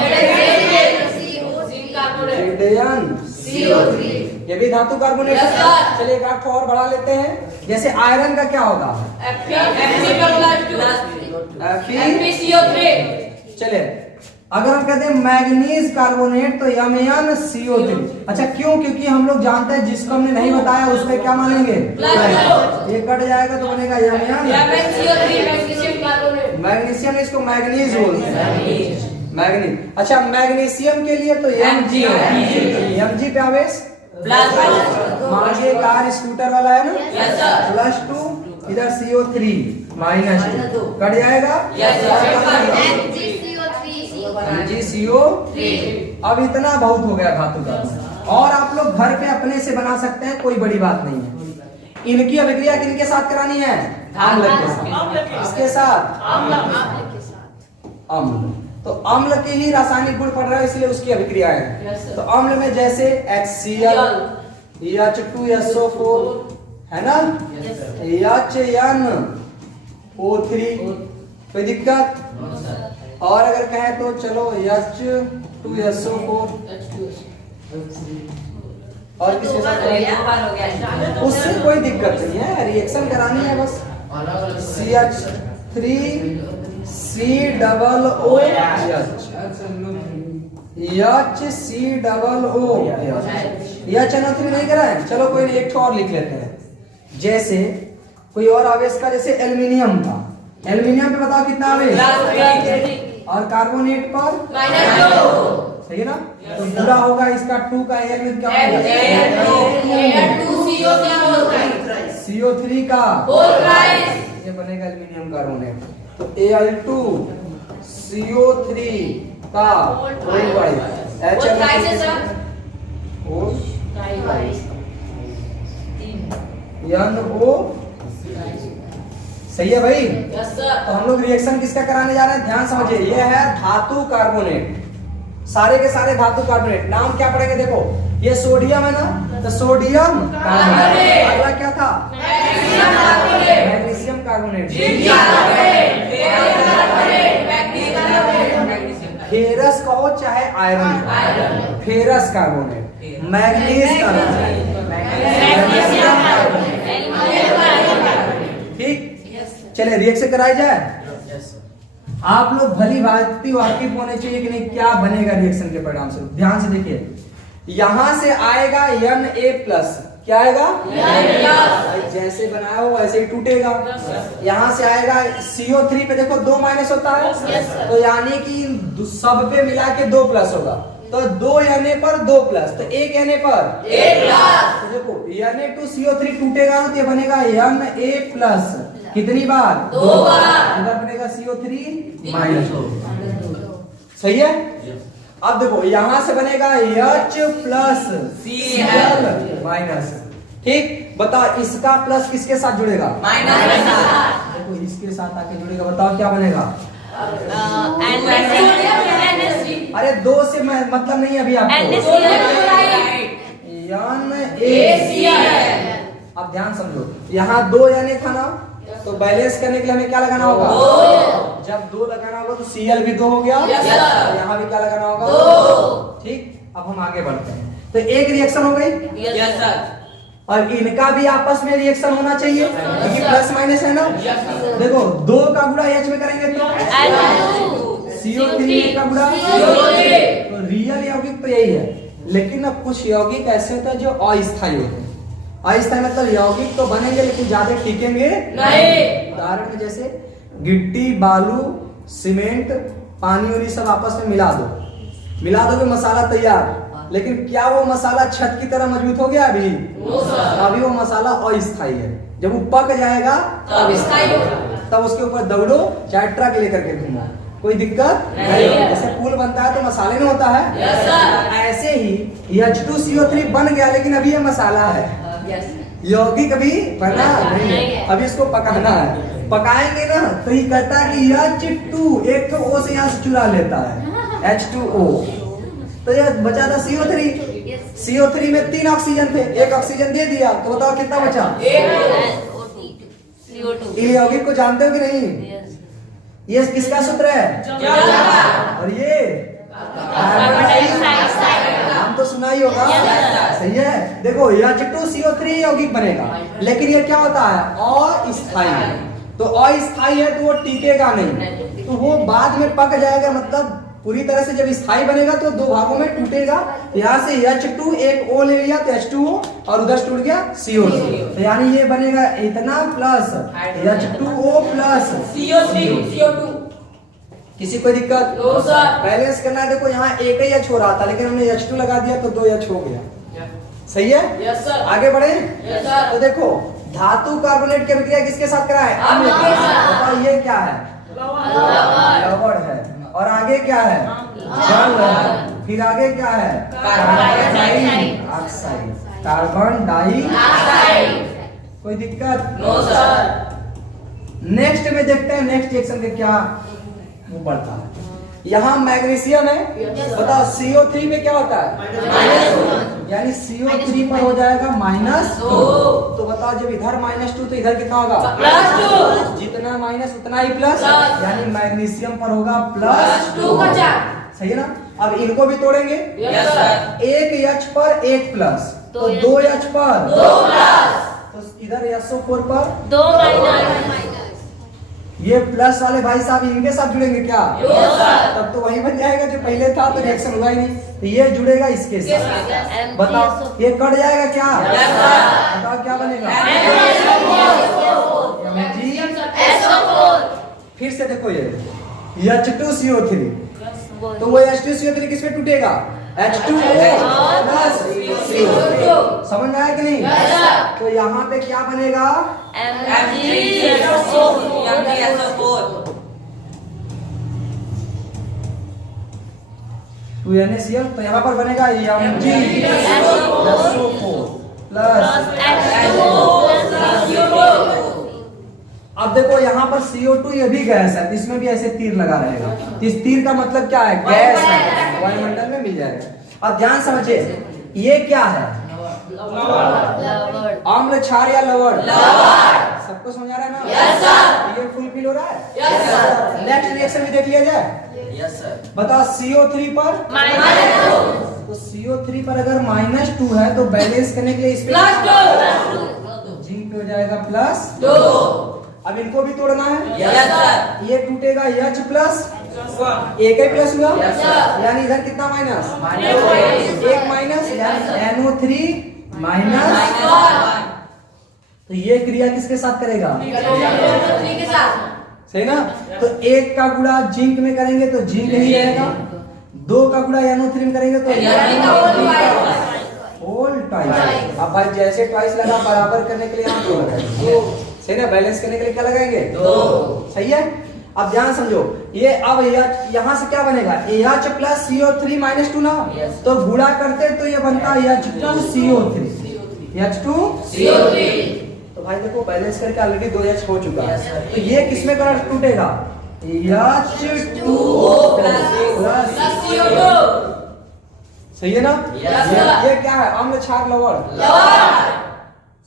ZnCO3, ये भी धातु कार्बोनेट है। चलिए एक आठ और बढ़ा लेते हैं। जैसे आयरन का क्या होगा? FeCO3। चलिए अगर हम कहते हैं मैग्नीज कार्बोनेट तो MnCO3। अच्छा क्यों? क्योंकि हम लोग जानते हैं जिसको हमने नहीं बताया उस पर क्या मानेंगे? ये कट जाएगा तो बनेगा मैग्नीशियम, इसको मैग्नीज बोलते हैं, मैग्नीज। अच्छा मैग्नीशियम के लिए तो Mg Mg पे आवेश मांगे कार स्कूटर वाला है ना, +2, इधर CO3 -2 कट जाएगा MgCO3। अब इतना बहुत हो गया धातु का, और आप लोग घर पे अपने से बना सकते हैं, कोई बड़ी बात नहीं है। इनकी अभिक्रिया किनके साथ करानी है? अम्ल के साथ। इसके साथ अम्ल। तो अम्ल के ही रासायनिक गुण पढ़ रहा है इसलिए उसकी अभिक्रिया है। तो अम्ल में जैसे HCl, H2SO4 है ना, HNO3, कोई दिक्कत? और अगर कहें तो चलो H2SO4 और किसके साथ? उससे कोई दिक्कत नहीं है, रिएक्शन करानी है बस। HCOOH नहीं कराए? चलो कोई नहीं, एक और लिख लेते हैं। जैसे कोई और आवेश का, जैसे एल्युमिनियम था, एल्युमिनियम पे बताओ कितना आवेश? और कार्बोनेट पर -2, सही है ना? तो पूरा होगा इसका 2 का एयर में क्या होगा? CO3 का ये बनेगा एल्युमिनियम कार्बोनेट। तो Al2CO3 का NO, सही है भाई? तो हम लोग रिएक्शन किसका कराने जा रहे हैं? ध्यान समझिए, ये है धातु कार्बोनेट, सारे के सारे धातु कार्बोनेट। नाम क्या पड़ेंगे? देखो ये सोडियम है ना, तो सोडियम कार्बोनेट। अगला क्या था? Magnesium carbonate. फेरस कहो चाहे iron, ferrous carbonate, manganese carbonate, ठीक। चले रिएक्शन कराई जाए। आप लोग भली भांति वाकिफ होने चाहिए कि नहीं क्या बनेगा रिएक्शन के परिणाम से। ध्यान से देखिए, यहां से आएगा Na+, क्या आएगा? जैसे बनाया हो वैसे ही टूटेगा। यहाँ से आएगा CO3 पे देखो 2 माइनस होता है, तो यानी कि सब पे मिला के 2+ होगा। तो 2 Na पर 2+, तो 1 Na पर 1+। तो देखो Na2CO3 टूटेगा ना, तो ये बनेगा Na+। कितनी बार? 2 बार। इधर बनेगा CO3 -2, सही है? अब देखो यहां से बनेगा H+Cl-, ठीक। बताओ इसका प्लस किसके साथ जुड़ेगा? देखो इसके साथ आके जुड़ेगा, बताओ क्या बनेगा? अरे 2 से मतलब नहीं अभी आपको। अब ध्यान समझो, यहाँ 2 Na था ना, तो बैलेंस करने के लिए हमें क्या लगाना होगा? 2। जब 2 लगाना होगा तो Cl भी 2 हो गया, यहाँ भी क्या लगाना होगा? 2। ठीक। अब हम आगे बढ़ते हैं। तो एक रिएक्शन हो गई। और इनका भी आपस में रिएक्शन होना चाहिए क्योंकि प्लस माइनस है ना। देखो 2 का गुणा H में करेंगे तो CO3 का गुणा, तो रियल यौगिक तो यही है। लेकिन अब कुछ यौगिक ऐसे होते हैं जो अस्थायी होते हैं। अस्थायी मतलब यौगिक तो बनेंगे लेकिन ज्यादा टिकेंगे नहीं। उदाहरण में जैसे गिट्टी, बालू, सीमेंट, पानी वानी सब आपस में मिला दोगे मसाला तैयार। लेकिन क्या वो मसाला छत की तरह मजबूत हो गया अभी? अभी वो मसाला अस्थायी है। जब वो पक जाएगा तब उसके ऊपर दौड़ो, चाहे ट्रक लेकर के घूमो, कोई दिक्कत नहीं। जैसे पुल बनता है तो मसाले में होता है, ऐसे ही H2CO3 बन गया लेकिन अभी ये मसाला है, यौगिक अभी बना नहीं है। अभी इसको पकाना है, पकाएंगे ना तो ये कहता है कि H2 एक तो O से यहाँ से चुरा लेता है H2O, तो ये बचा था CO3 में 3 ऑक्सीजन थे, 1 ऑक्सीजन दे दिया तो बताओ कितना बचा? ये यौगिक को जानते हो कि नहीं? ये किसका सूत्र है? और ये नाम तो सुना ही होगा, सही है। देखो H2CO3 यौगिक बनेगा लेकिन ये क्या होता है? अस्थायी। तो अस्थायी है तो वो टिकेगा नहीं, तो वो बाद में पक जाएगा। मतलब पूरी तरह से जब स्थायी बनेगा तो 2 भागों में टूटेगा। यहाँ से H2 एक O ले लिया तो H2O और उधर टूट गया CO2, तो यानी ये बनेगा इतना प्लस H2O प्लस CO2। किसी को दिक्कत? बैलेंस करना है। देखो यहाँ एक ही H हो रहा था लेकिन हमने H2 लगा दिया तो 2 H हो गया, सही है। आगे बढ़े तो देखो धातु कार्बोनेट की अभिक्रिया किसके साथ कराए? अम्ल के साथ। बताओ ये क्या है? लवण है। और आगे क्या है? जल है। फिर आगे क्या है? Carbon dioxide. Carbon dioxide. कोई दिक्कत? No sir. नेक्स्ट में देखते हैं नेक्स्ट रिएक्शन के क्या वो बढ़ता है। यहाँ मैग्नीशियम है, बताओ CO3 में क्या होता है? यानी CO3 पर हो जाएगा -2। तो बताओ जब इधर -2 तो इधर कितना होगा? +2। जितना माइनस उतना ही प्लस, यानी मैग्नीशियम पर होगा +2। सही है ना। अब इनको भी तोड़ेंगे, एक H पर 1 प्लस, तो 2 H पर 2 प्लस, तो इधर SO4 पर 2 माइनस। ये प्लस वाले भाई साहब इनके साथ जुड़ेंगे क्या? तब तो वही बन जाएगा जो पहले था, तो रिएक्शन हुआ ही नहीं। तो ये जुड़ेगा इसके साथ, बताओ ये कट जाएगा क्या? बताओ क्या बनेगा? फिर से देखो ये H2CO3, तो वो H2CO3 किसमें टूटेगा? H2O plus CO2। समझ में आया कि नहीं? तो यहाँ पे क्या बनेगा? NaCl, तो यहाँ पर बनेगा MgSO4 प्लस H2O। अब देखो यहाँ पर CO2 ये भी गैस है, इसमें भी ऐसे तीर लगा रहेगा। इस तीर का मतलब क्या है? गैस है, वायुमंडल में मिल जाएगा। अब ध्यान समझिए ये क्या है? अम्ल, क्षार या लवण? सबको समझ आ रहा है ना? Yes sir. ये फुलफिल हो रहा है? Yes sir. नेक्स्ट रिएक्शन भी देख लिया जाए। Yes sir. बताओ CO3 पर -2, तो CO3 पर अगर -2 है तो बैलेंस करने के लिए इस पे +2, जिंक पे हो जाएगा +2। अब इनको भी तोड़ना है। Yes sir. ये टूटेगा H प्लस, एक ही प्लस हुआ, यानी इधर कितना माइनस? एक माइनस, यानी NO3 माइनस। तो ये क्रिया किसके साथ करेगा? के साथ, सही ना। तो 1 का गुणा जिंक में करेंगे तो जिंक ही रहेगा, 2 का गुणा NO3 में करेंगे तो होल ट्वाइस। अब भाई जैसे ट्वाइस लगा बराबर करने के लिए हम 2 लगाएंगे, सही ना। बैलेंस करने के लिए क्या लगाएंगे? 2, सही है। अब ध्यान समझो ये, अब यहाँ से क्या बनेगा? H प्लस CO3 -2 ना, तो गुणा करते तो ये बनता है H2CO3। H2CO3, तो भाई देखो बैलेंस करके ऑलरेडी 2 H हो चुका है, तो ये किसमें करंट टूटेगा? H2O प्लस CO2, सही है ना। ये क्या है? अम्ल, क्षार, लवण?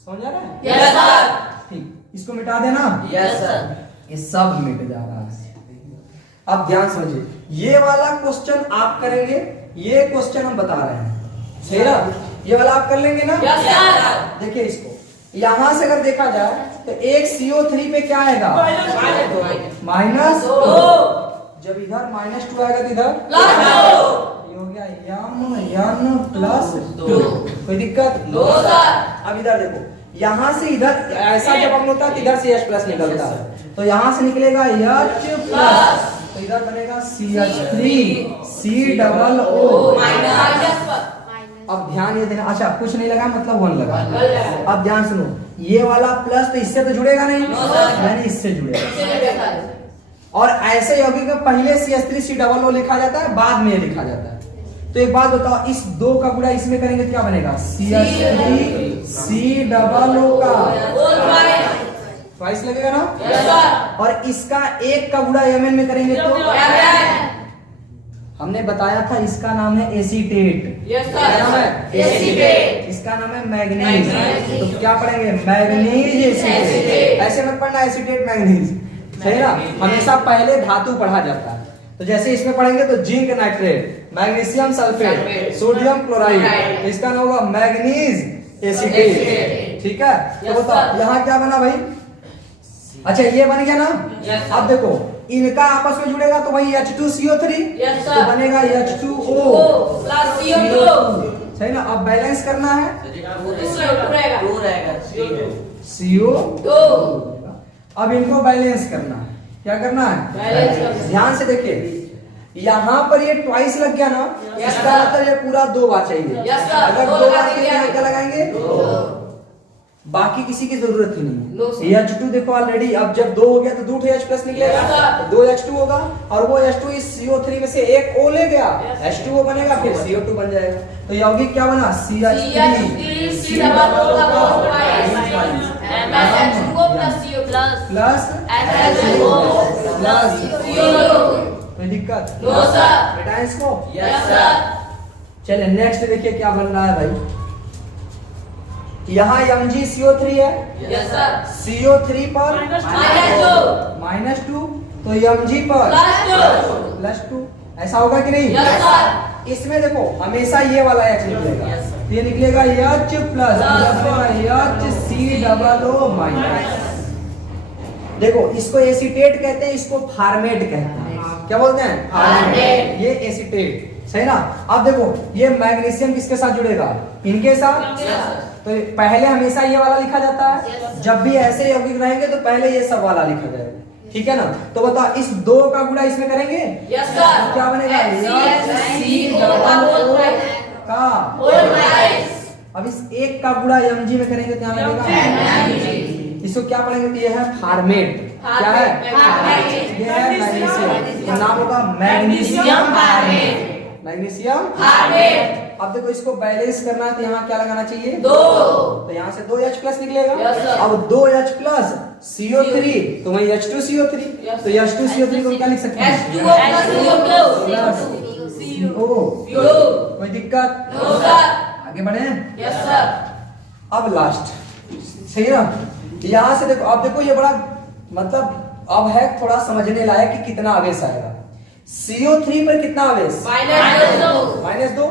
समझ आ रहा है? Yes sir. ठीक, इसको मिटा देना। Yes sir. ये सब मिट जा रहा है। अब ध्यान समझिए ये वाला क्वेश्चन आप करेंगे, ये क्वेश्चन हम बता रहे हैं, सही ना। ये वाला आप कर लेंगे ना? Yes sir. देखिए इसको यहां से अगर देखा जाए तो एक CO3 पे क्या आएगा? -2। जब इधर -2 आएगा तो इधर ये हो गया N +2। कोई दिक्कत? No sir. अब इधर देखो, यहां से इधर ऐसा जब हम होता है तो इधर से H+ निकलता है, तो यहां से निकलेगा H+, तो इधर बनेगा CH3 COO। अब ध्यान ये देना, अच्छा कुछ नहीं लगा मतलब 1 लगा। अब ध्यान सुनो, ये वाला प्लस तो इससे तो जुड़ेगा नहीं, यानी इससे जुड़ेगा। और ऐसे यौगिक में पहले CH3 COO लिखा जाता है, बाद में ये लिखा जाता है। तो एक बात बताओ, इस 2 का गुणा इसमें करेंगे तो क्या बनेगा? CH3 COO का ट्वाइस लगेगा ना? Yes sir. और इसका 1 का गुणा Mn में करेंगे तो हमने बताया था इसका नाम है एसीटेट। यस क्या नाम है? एसीटेट। इसका नाम है मैग्नीज। तो क्या पढ़ेंगे? Manganese acetate. ऐसे मत पढ़ना एसीटेट मैग्नीज, सही ना? हमेशा पहले धातु पढ़ा जाता है। तो जैसे इसमें पढ़ेंगे तो zinc nitrate, magnesium sulphate, sodium chloride, इसका नाम होगा मैग्नीज एसीटेट। ठीक है? तो बताओ यहाँ क्या बना भाई? अच्छा ये बन गया ना? अब देखो इनका आपस में जुड़ेगा तो वही H2CO3, तो बनेगा H2O प्लस CO2। सही ना? अब बैलेंस करना है CO2। अब इनको बैलेंस करना है। क्या करना है? ध्यान से देखिए, यहाँ पर ये ट्वाइस लग गया ना, इसका मतलब ये पूरा 2 बार चाहिए। Yes sir. अगर 2 बार के लिए क्या लगाएंगे? बाकी किसी की जरूरत ही नहीं है। H2 देखो ऑलरेडी, अब जब 2 हो गया तो 2 H+ निकलेगा, तो 2 H2 होगा, और वो H2 इस CO3 में से एक O ले गया, H2O बनेगा, फिर CO2 बन जाएगा। तो यौगिक क्या बना? CH3 प्लस कोई दिक्कत? No sir. बेटा इसको यस सर। चलिए नेक्स्ट देखिए क्या बन रहा है भाई। यहाँ MgCO3 है, यस सर। CO3 पर -2, तो Mg पर +2। ऐसा होगा कि नहीं? Yes sir. इसमें देखो हमेशा ये वाला H निकलेगा, तो ये निकलेगा H+, देखो इसको एसीटेट कहते हैं, इसको फार्मेट कहते हैं। क्या बोलते हैं? फार्मेट। ये एसीटेट, सही ना? अब देखो ये मैग्नीशियम किसके साथ जुड़ेगा? इनके साथ। तो पहले हमेशा ये वाला लिखा जाता है, जब भी ऐसे यौगिक रहेंगे तो पहले ये सब वाला लिखा जाएगा। ठीक है ना? तो बताओ इस 2 का गुणा इसमें करेंगे? Yes sir. तो क्या बनेगा? का। अब इस 1 का गुणा Mg में करेंगे तो यहाँ लगेगा। इसको क्या पढ़ेंगे? तो ये है फार्मेट। क्या है? ये है मैग्नीशियम, तो नाम होगा मैग्नीशियम फार्मेट। Magnesium format. अब देखो इसको बैलेंस करना है तो यहाँ क्या लगाना चाहिए? 2। तो यहाँ से 2 H+ निकलेगा। अब 2 H+ CO3, तो वही H2CO3, तो H2CO3 को क्या लिख सकते हैं? कोई दिक्कत? आगे बढ़े? Yes sir. अब लास्ट, सही ना? यहाँ से देखो, अब देखो ये बड़ा मतलब अब है थोड़ा समझने लायक कि कितना आवेश आएगा। CO3 पर कितना आवेश? -2।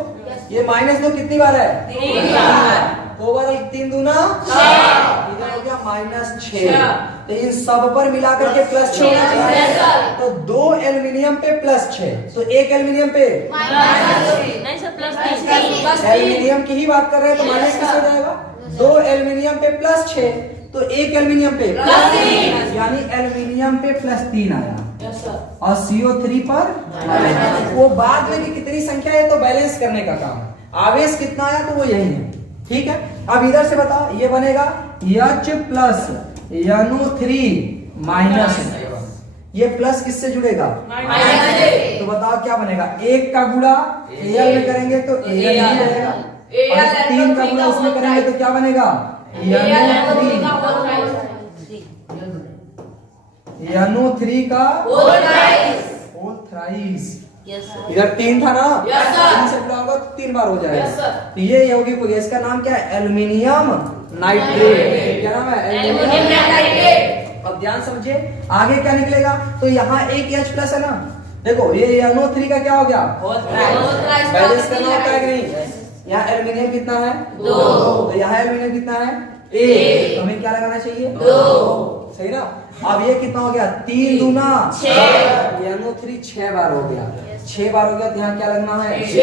ये -2 कितनी बार है? 3 बार। ओवरऑल 3 दूना 6, इधर हो गया -6। तो इन सब पर मिलाकर के +6 होना चाहिए। तो 2 एल्युमिनियम पे +6, तो 1 एल्युमिनियम पे नहीं सर +3। एल्युमिनियम की ही बात कर रहे हैं तो माइनस किस हो जाएगा? 2 एल्युमिनियम पे +6, तो 1 एल्युमिनियम पे +3, यानी एल्युमिनियम पे +3 आया। Yes sir. और CO3 पर वो बाद में कि कितनी संख्या है तो बैलेंस करने का काम है। आवेश कितना आया तो वो यही है। ठीक है? अब इधर से बताओ ये बनेगा H+ NO3-, ये प्लस किससे जुड़ेगा? तो बताओ क्या बनेगा? 1 का गुणा Al में करेंगे तो Al ही रहेगा, और 3 का गुणा उसमें करेंगे तो क्या बनेगा? NO3 का होल थ्राइस। इधर 3 था ना? 3 से गुणा होगा तो 3 बार हो जाएगा। तो ये यौगिक हो गया, इसका नाम क्या है? Aluminium nitrate. क्या नाम है? Aluminium nitrate. अब ध्यान समझिए आगे क्या निकलेगा। तो यहाँ एक H+ है ना, देखो ये NO3 का क्या हो गया? बैलेंस करना होता है कि नहीं? यहाँ एल्यूमिनियम कितना है 2, तो यहाँ एल्यूमिनियम कितना है 1, तो हमें क्या लगाना चाहिए 2, सही ना। अब ये कितना हो गया 3 दूना 6, NO3 6 बार हो गया, 6 बार हो गया, तो यहाँ क्या लगना है 6,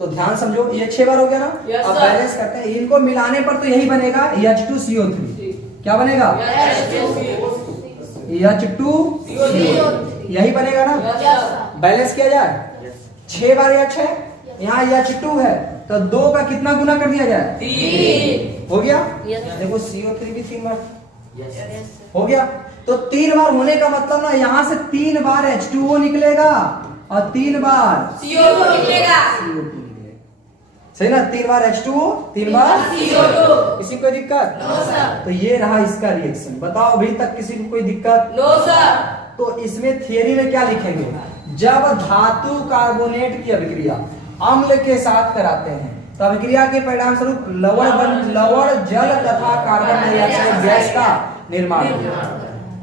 तो ध्यान समझो ये 6 बार हो गया ना। Yes, अब sir. बैलेंस करते हैं, इनको मिलाने पर तो यही बनेगा H2CO3, क्या बनेगा H2CO3, यही बनेगा ना। बैलेंस किया जाए 6 बार H है, यहाँ H2 है, तो 2 का कितना गुना कर दिया जाए 3, हो गया। Yes. देखो CO3 भी 3 बार हो गया, तो 3 बार होने का मतलब ना यहाँ से 3 बार H2O निकलेगा और 3 बार CO2 निकलेगा, CO2 निकलेगा, सही ना। 3 बार H2O 3 बार CO2, किसी को कोई दिक्कत नो सर, तो ये रहा इसका रिएक्शन। बताओ अभी तक किसी को कोई दिक्कत। नो सर, तो इसमें थियरी में क्या लिखेंगे, जब धातु कार्बोनेट की अभिक्रिया अम्ल के साथ कराते हैं तो अभिक्रिया के परिणाम स्वरूप लवण जल तथा कार्बन डाइऑक्साइड गैस का निर्माण होता है।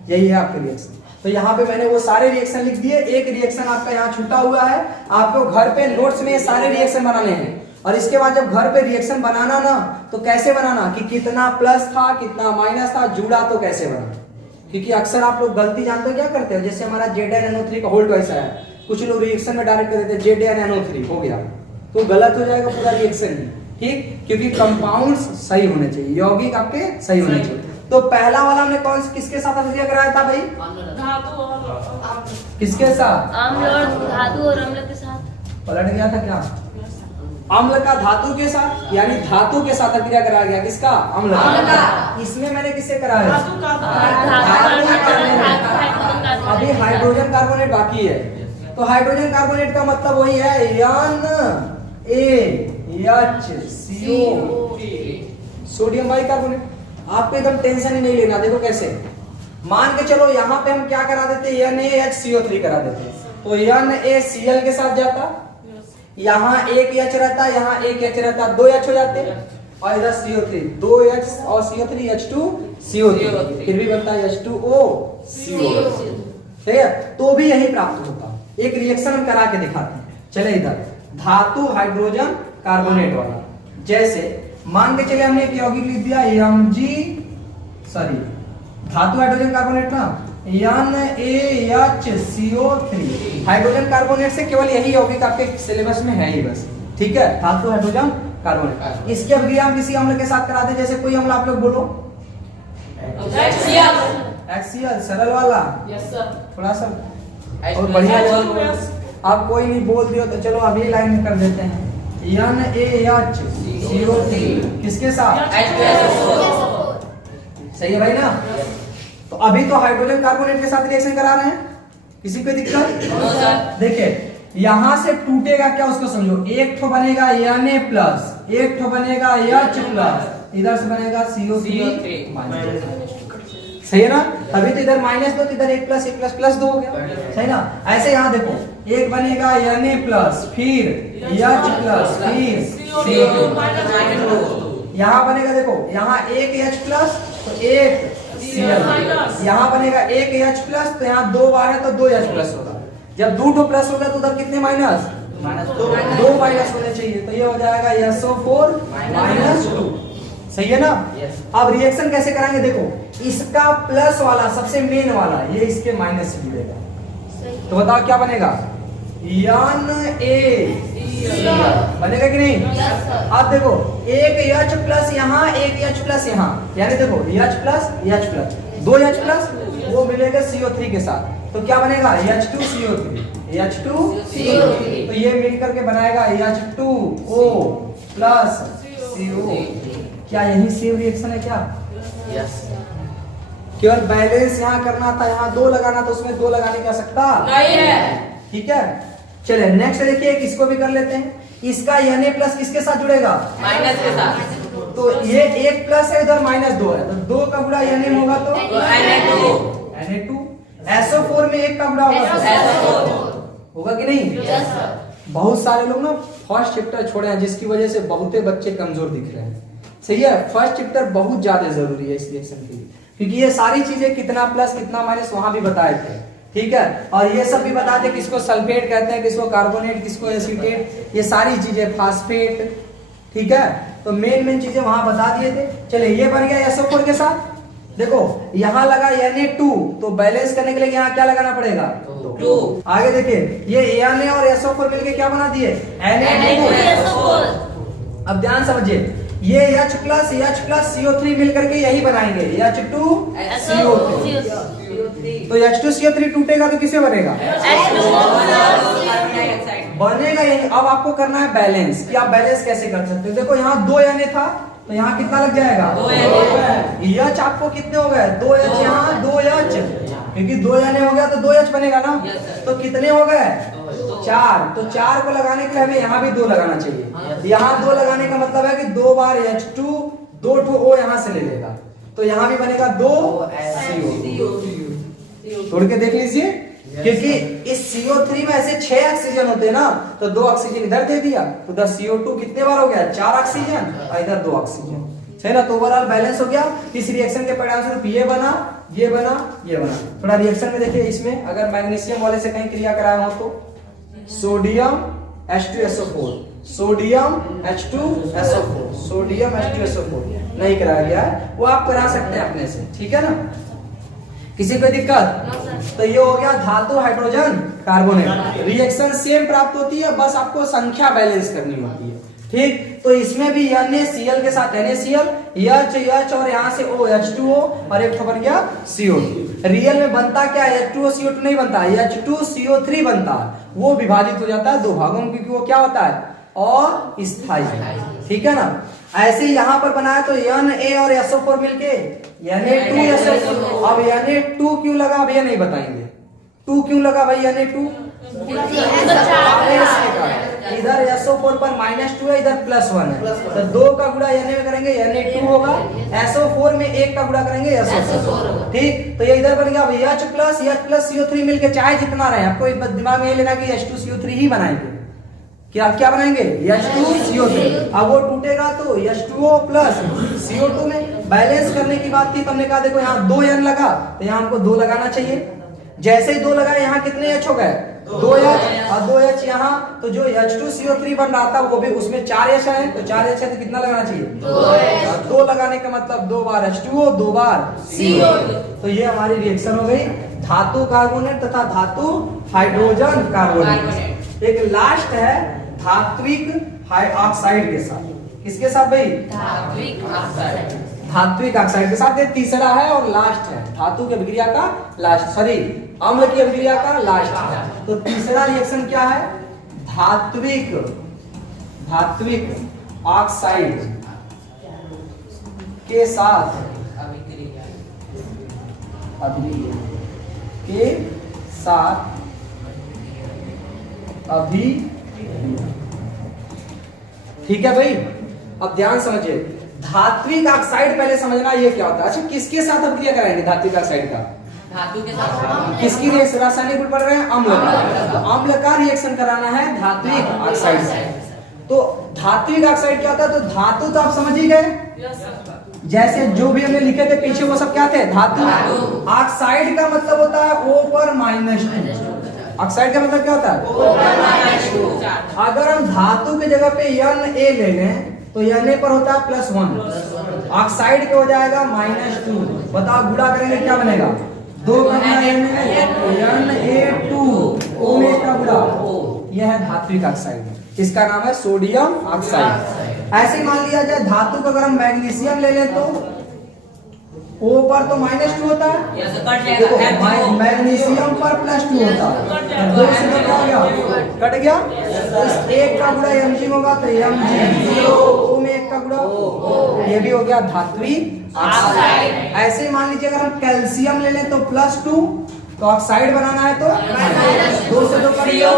यही है आपके रिएक्शन। तो यहाँ पे मैंने वो सारे रिएक्शन लिख दिए, एक रिएक्शन आपका यहाँ छूटा हुआ है, आपको घर पे नोट्स में ये सारे रिएक्शन बनाने हैं। और इसके बाद जब घर पे रिएक्शन बनाना ना तो कैसे बनाना कि कितना प्लस था कितना माइनस था, जुड़ा तो कैसे बना, क्योंकि अक्सर आप लोग गलती जानते हो क्या करते हो, जैसे हमारा ZnNO3 का होल्ड वैसा है, कुछ लोग रिएक्शन में डायरेक्ट कर देते हैं ZnNO3 हो गया, तो गलत हो जाएगा पूरा रिएक्शन ही, ठीक। क्योंकि कंपाउंड्स सही होने चाहिए, यौगिक आपके सही होने चाहिए। तो पहला वाला हमने कौन किसके साथ अभिक्रिया कराया था भाई, किसके साथ, अम्ल और धातु और अम्ल के साथ। पलट गया था क्या, अम्ल का धातु के साथ, यानी धातु के साथ अभिक्रिया कराया गया, किसका, अम्ल का। इसमें मैंने किससे कराया, अभी हाइड्रोजन कार्बोनेट बाकी है। तो हाइड्रोजन कार्बोनेट का मतलब वही है NaHCO, सोडियम बाइकार्बोनेट। आपको एकदम टेंशन ही नहीं लेना। देखो कैसे, मान के चलो यहाँ पे हम क्या करा देते NaHCO3 करा देते, तो NaCl के साथ जाता, यहाँ एक H रहता, यहाँ एक H रहता, 2 H हो जाते, और इधर CO3, 2 H और CO3 H2CO3, फिर भी बनता है H2O CO, ठीक है। तो भी यही प्राप्त होता। एक रिएक्शन हम करा के दिखाते हैं। चले इधर धातु हाइड्रोजन कार्बोनेट वाला, जैसे मान के चले हमने एक यौगिक लिख दिया धातु हाइड्रोजन कार्बोनेट ना NaHCO3, हाइड्रोजन कार्बोनेट से केवल यही यौगिक आपके सिलेबस में है ही बस, ठीक है, धातु हाइड्रोजन कार्बोनेट। इसकी अभिक्रिया हम किसी अम्ल के साथ कराते हैं, जैसे कोई अम्ल आप लोग बोलो, HCl सरल वाला, थोड़ा सा और बढ़िया लेवल, आप कोई नहीं बोल दियो तो चलो अभी लाइन में कर देते हैं, NaHCO3 किसके साथ, सही है भाई ना। तो अभी तो हाइड्रोजन कार्बोनेट के साथ रिएक्शन करा रहे हैं, किसी को दिक्कत। देखिए यहां से टूटेगा क्या उसको समझो, एक ठो बनेगा Na प्लस, एक ठो बनेगा H प्लस, इधर से बनेगा CO3 सही है ना। अभी तो इधर -2 तो इधर 1 प्लस 1 प्लस प्लस 2 हो गया, सही ना। ऐसे यहाँ देखो एक बनेगा Na प्लस, फिर H प्लस, फिर CO3, यहाँ बनेगा देखो यहाँ एक H प्लस तो एक Cl, यहाँ बनेगा एक H प्लस तो यहाँ 2 बार है तो 2 H प्लस होगा। जब 2 प्लस होगा तो उधर कितने माइनस, 2 माइनस होने चाहिए, तो ये हो जाएगा SO4 -2, सही है ना। अब रिएक्शन कैसे कराएंगे, देखो इसका प्लस वाला सबसे मेन वाला ये इसके माइनस से जुड़ेगा, तो बताओ क्या बनेगा, Na बनेगा कि नहीं। अब देखो एक H प्लस यहाँ, एक H प्लस यहाँ, यानी देखो H प्लस 2 H प्लस वो मिलेगा CO3 के साथ, तो क्या बनेगा H2CO3, तो ये मिलकर के बनाएगा H2O प्लस CO। क्या यही सेम रिएक्शन है क्या, केवल बैलेंस यहाँ करना था, यहाँ 2 लगाना था, उसमें 2 लगाने की आवश्यकता नहीं है, ठीक है। चलिए नेक्स्ट देखिए, इसको भी कर लेते हैं। इसका Na प्लस किसके साथ जुड़ेगा, माइनस के साथ, तो ये 1 प्लस है, इधर -2 है, तो 2 का गुणा Na होगा तो Na2, SO4 में 1 का गुणा होगा कि नहीं। बहुत सारे लोग ना फर्स्ट चैप्टर छोड़े हैं, जिसकी वजह से बहुते बच्चे कमजोर दिख रहे हैं, सही है। फर्स्ट चैप्टर बहुत ज्यादा जरूरी है इस रिएक्शन के लिए, क्योंकि ये सारी चीजें कितना प्लस कितना माइनस वहां भी बताए थे, ठीक है। और ये सब भी बता दे किसको सल्फेट कहते हैं, किसको कार्बोनेट, किसको एसीटेट, ये सारी चीजें, फास्फेट, ठीक है। तो मेन चीजें वहां बता दिए थे। चलिए ये बन गया SO4 के साथ। देखो यहाँ लगा Na2, तो बैलेंस करने के लिए यहाँ क्या लगाना पड़ेगा 2। आगे देखिए ये Na और SO4 मिलके क्या बना दिए Na2। अब ध्यान समझिए, ये H प्लस CO3 मिलकर के यही बनाएंगे H2CO3। तो H2CO3 टूटेगा तो किसे बनेगा, बनेगा यही। अब आपको करना है बैलेंस, कि आप बैलेंस कैसे कर सकते हो। देखो यहाँ 2 Na था, तो यहाँ कितना लग जाएगा 2 H। आपको कितने हो गए 2 H, यहाँ 2 H, क्योंकि 2 Na हो गया तो 2 H बनेगा ना। तो कितने हो गए 4। तो 4 को लगाने के लिए हमें यहाँ भी 2 लगाना चाहिए। यहाँ 2 लगाने का मतलब है कि 2 बार H2, 2 O यहाँ से ले लेगा, तो यहाँ भी बनेगा 2 CO। तोड़ के देख लीजिए, क्योंकि इस CO3 में ऐसे 6 ऑक्सीजन होते हैं ना, तो 2 ऑक्सीजन इधर दे दिया, तो उधर CO2 कितने बार हो गया 4 ऑक्सीजन, और इधर 2 ऑक्सीजन, सही ना। तो ओवरऑल बैलेंस हो गया। इस रिएक्शन के परिणाम स्वरूप ये बना, ये बना, ये बना। थोड़ा रिएक्शन में देखिए, इसमें अगर मैग्नीशियम वाले से कहीं क्रिया कराया हो तो sodium H2SO4, sodium H2SO4, sodium H2SO4 नहीं कराया गया है, वो आप करा सकते हैं अपने से, ठीक है ना। किसी को दिक्कत? तो ये हो गया धातु हाइड्रोजन कार्बोनेट। रिएक्शन सेम प्राप्त होती है, बस आपको संख्या बैलेंस करनी होती है, ठीक। तो इसमें भी NaCl के साथ NaCl, H और यहाँ से O H2O, और एक बन गया CO2। रियल में बनता क्या है, H2O CO2 नहीं बनता, H2CO3 बनता है। वो विभाजित हो जाता है 2 भागों में, क्योंकि वो क्या होता है अस्थायी, ठीक है ना। ऐसे यहाँ पर बनाया तो Na और SO4 मिलके Na2SO4। अब Na2 क्यों लगा, अब ये नहीं बताएंगे 2 क्यों लगा भाई Na2, इधर SO4 पर -2 है, इधर +1 है, तो 2 का गुणा Na में करेंगे Na2 होगा, SO4 में 1 का गुणा करेंगे SO4, ठीक। तो ये इधर बन गया H प्लस CO3 मिलके चाहे जितना रहे, आपको दिमाग में ये लेना कि H2CO3 ही बनाएंगे। क्या क्या बनाएंगे H2CO3। अब वो टूटेगा तो H2O प्लस CO2 में बैलेंस करने की बात थी, तो हमने कहा देखो यहाँ 2 N लगा, तो यहाँ हमको 2 लगाना चाहिए। जैसे ही 2 लगाए, यहाँ कितने H हो गए 2 H, और 2 H यहाँ, तो जो H2CO3 बन रहा था वो भी, उसमें 4 H है, तो 4 H है तो कितना लगाना चाहिए 2 लगाने का मतलब 2 बार H2O, 2 बार CO। तो ये हमारी रिएक्शन हो गई धातु कार्बोनेट तथा धातु हाइड्रोजन कार्बोनेट। एक लास्ट है धात्विक ऑक्साइड के साथ। किसके साथ भाई, धात्विक ऑक्साइड के साथ। ये तीसरा है और लास्ट है, धातु की अभिक्रिया का लास्ट, सॉरी अम्ल की अभिक्रिया का लास्ट है। तो तीसरा रिएक्शन क्या है, धात्विक ऑक्साइड के साथ अभी, ठीक है भाई। अब ध्यान समझिए, धात्विक ऑक्साइड पहले समझना ये क्या होता है। अच्छा, किसके साथ अभिक्रिया कराएंगे धात्विक ऑक्साइड का, धातु के साथ। किसकी रासायनिक गुण पढ़ रहे हैं, अम्ल का। तो अम्ल का रिएक्शन कराना है धात्विक ऑक्साइड से। तो धात्विक ऑक्साइड क्या होता है, तो धातु तो आप समझ ही गए, जैसे जो भी हमने लिखे थे पीछे वो सब क्या थे धातु। ऑक्साइड का मतलब होता है O पर -2। ऑक्साइड का मतलब क्या होता है, अगर हम धातु की जगह पे Na ले लें तो Na पर होता है +1, ऑक्साइड का हो जाएगा -2। बताओ गुणा करेंगे क्या बनेगा, 2 का गुणा Na2, O में का गुणा। यह है धात्विक ऑक्साइड, इसका नाम है सोडियम ऑक्साइड। ऐसे मान लिया जाए धातु को अगर हम मैग्नीशियम ले लें तो O पर तो -2 होता है, देखो मैग्नीशियम पर +2 होता है, 2 से तो क्या गया कट गया, तो इस 1 का गुणा Mg होगा तो Mg, O में 1 का गुणा, ये भी हो गया धात्विक ऑक्साइड। ऐसे मान लीजिए अगर हम कैल्शियम ले लें तो +2, तो ऑक्साइड बनाना है तो 2 से 2 कट गया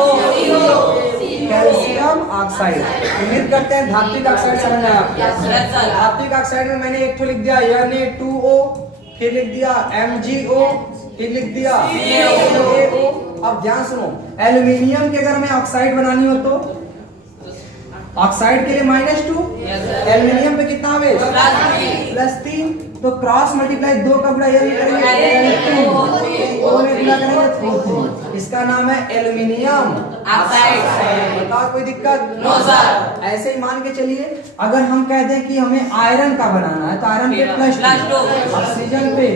कैल्शियम ऑक्साइड। उम्मीद करते हैं धात्विक ऑक्साइड समझ आया आपको। धात्विक ऑक्साइड में मैंने एक तो लिख दिया Na2O, फिर लिख दिया MgO, फिर लिख दिया CaO। अब ध्यान सुनो, एल्यूमिनियम के अगर हमें ऑक्साइड बनानी हो तो ऑक्साइड के लिए -2, एल्यूमिनियम पे कितना आवे +3, तो क्रॉस मल्टीप्लाई 2 का गुणा ये भी करेंगे, 2 में गुणा करेंगे इसका नाम है एल्युमिनियम ऑक्साइड। बताओ कोई दिक्कत? No sir. ऐसे ही मान के चलिए, अगर हम कह दें कि हमें आयरन का बनाना है तो आयरन पे +2, ऑक्सीजन पे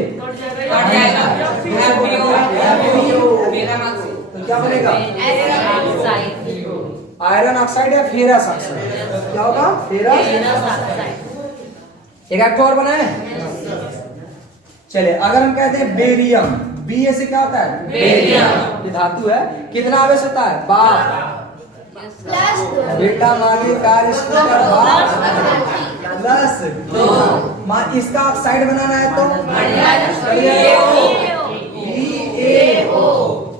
तो क्या बनेगा? आयरन ऑक्साइड या फेरस ऑक्साइड। क्या होगा? फेरस। एक और बना है। चलिए, अगर हम कहते हैं बेरियम, बी से क्या होता है? बेरियम। ये धातु है। कितना आवेश होता है? 12। बेटा मागे कार्य +2। इसका ऑक्साइड बनाना है तो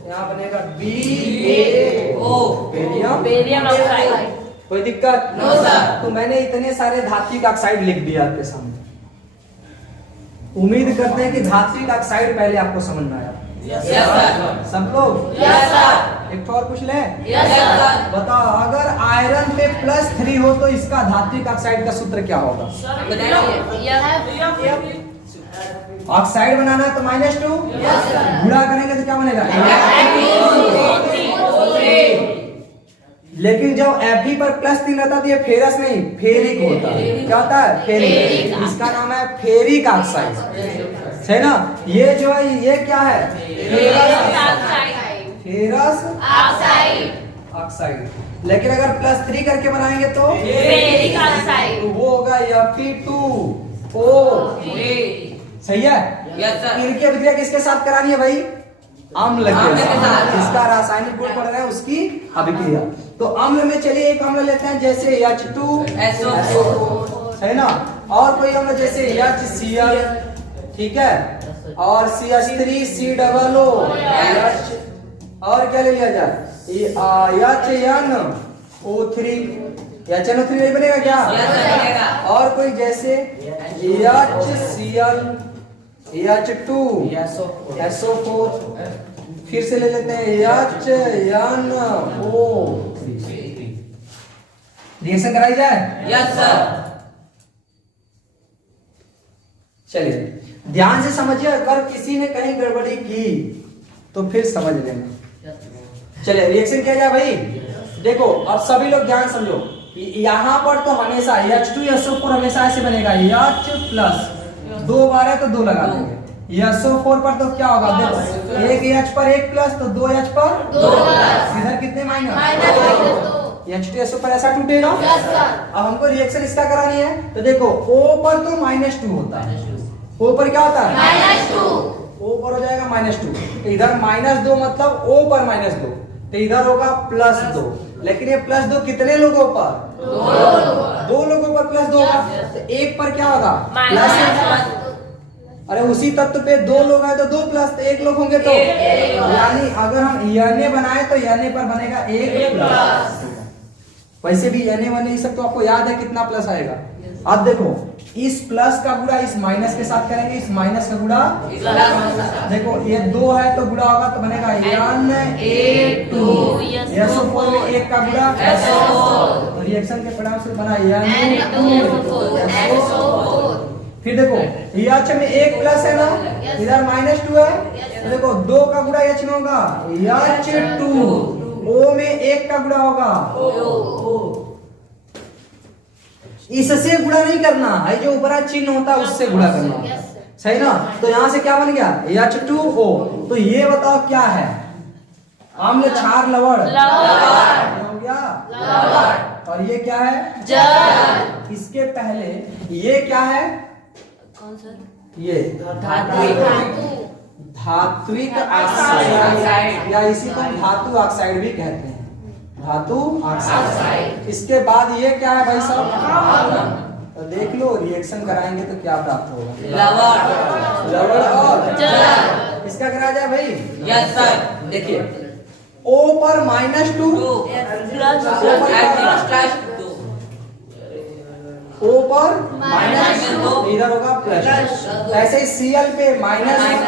यहाँ बनेगा BaO, बेरियम ऑक्साइड। कोई दिक्कत? No sir. तो मैंने इतने सारे धात्विक ऑक्साइड लिख दिया आपके सामने। उम्मीद करते हैं कि धात्विक ऑक्साइड पहले आपको समझ में आया। Yes sir. सब लोग? Yes sir. एक और पूछ ले। Yes sir. बताओ, अगर आयरन पे +3 हो तो इसका धात्विक ऑक्साइड का सूत्र क्या होगा? ऑक्साइड बनाना है तो -2, गुणा करेंगे तो क्या बनेगा? लेकिन जब Fe पर +3 रहता तो ये फेरस नहीं, फेरिक होता है। क्या होता है? फेरिक। इसका नाम है फेरिक ऑक्साइड, है ना? ये जो है ये क्या है? Ferrous oxide. लेकिन अगर +3 करके बनाएंगे तो वो होगा Fe2O। सही है? Yes sir. इनकी अभिक्रिया किसके साथ करानी है भाई? अम्ल के साथ। इसका रासायनिक गुण पढ़ रहे हैं, उसकी अभिक्रिया। तो अम्ल में चलिए एक अम्ल लेते हैं, जैसे H2SO4, है ना? और कोई अम्ल जैसे HCl, ठीक है? और CH3COO, और क्या ले लिया जाए? HNO3, HNO3 नहीं बनेगा क्या? और कोई जैसे HCl, H2SO4, फिर से ले लेते हैं HNO3। रिएक्शन कराई जाए? Yes sir. चलिए ध्यान से समझिए, अगर किसी ने कहीं गड़बड़ी की तो फिर समझ लेना। चलिए रिएक्शन किया जाए भाई। देखो अब सभी लोग ध्यान समझो, यहाँ पर तो हमेशा H2SO4 हमेशा ऐसे बनेगा, H+, 2 बार है तो 2 लगा देंगे। SO4 पर तो क्या होगा? देखो, एक H पर 1+ तो 2H पर 2+, इधर कितने माइनस? H2SO पर ऐसा टूटेगा। अब हमको रिएक्शन इसका करानी है तो देखो, O पर तो -2 होता है। O पर क्या होता है? O पर हो जाएगा -2, तो इधर -2 मतलब O पर -2, तो इधर होगा +2। लेकिन ये +2 कितने लोगों पर? 2 लोगों पर +2 होगा, तो 1 पर क्या होगा? +1। अरे उसी तत्व पे 2 लोग हैं तो 2+, तो 1 लोग होंगे तो यानी अगर हम Na बनाए तो Na पर बनेगा 1+। वैसे भी Na ये सब तो आपको याद है कितना प्लस आएगा। अब देखो, इस प्लस का गुणा इस माइनस के साथ करेंगे, इस माइनस का गुणा, देखो ये 2 है तो गुणा होगा तो बनेगा Na2। SO4 में 1 का गुणा SO4, रिएक्शन के परिणाम से बना Na2SO4। फिर देखो H में 1+ है ना, इधर -2 है, तो देखो 2 का गुणा H में होगा H2। O में 1 का गुणा होगा, इससे गुणा नहीं करना है, जो ऊपर चिन्ह होता है उससे गुणा करना, सही ना? तो यहां से क्या बन गया? H2O। तो ये बताओ क्या है? अम्ल, क्षार, लवण हो गया। और ये क्या है? जल। इसके पहले ये क्या है? कौन सर? ये धात्विक ऑक्साइड, या इसी को धातु ऑक्साइड भी कहते हैं, धातु ऑक्साइड। इसके बाद ये क्या है भाई साहब? तो देख लो, रिएक्शन कराएंगे तो क्या प्राप्त होगा? लवण और जल। इसका कराया जाए भाई? Yes sir. देखिए O पर -2, O पर -2, इधर होगा प्लस। ऐसे ही Cl पे -1,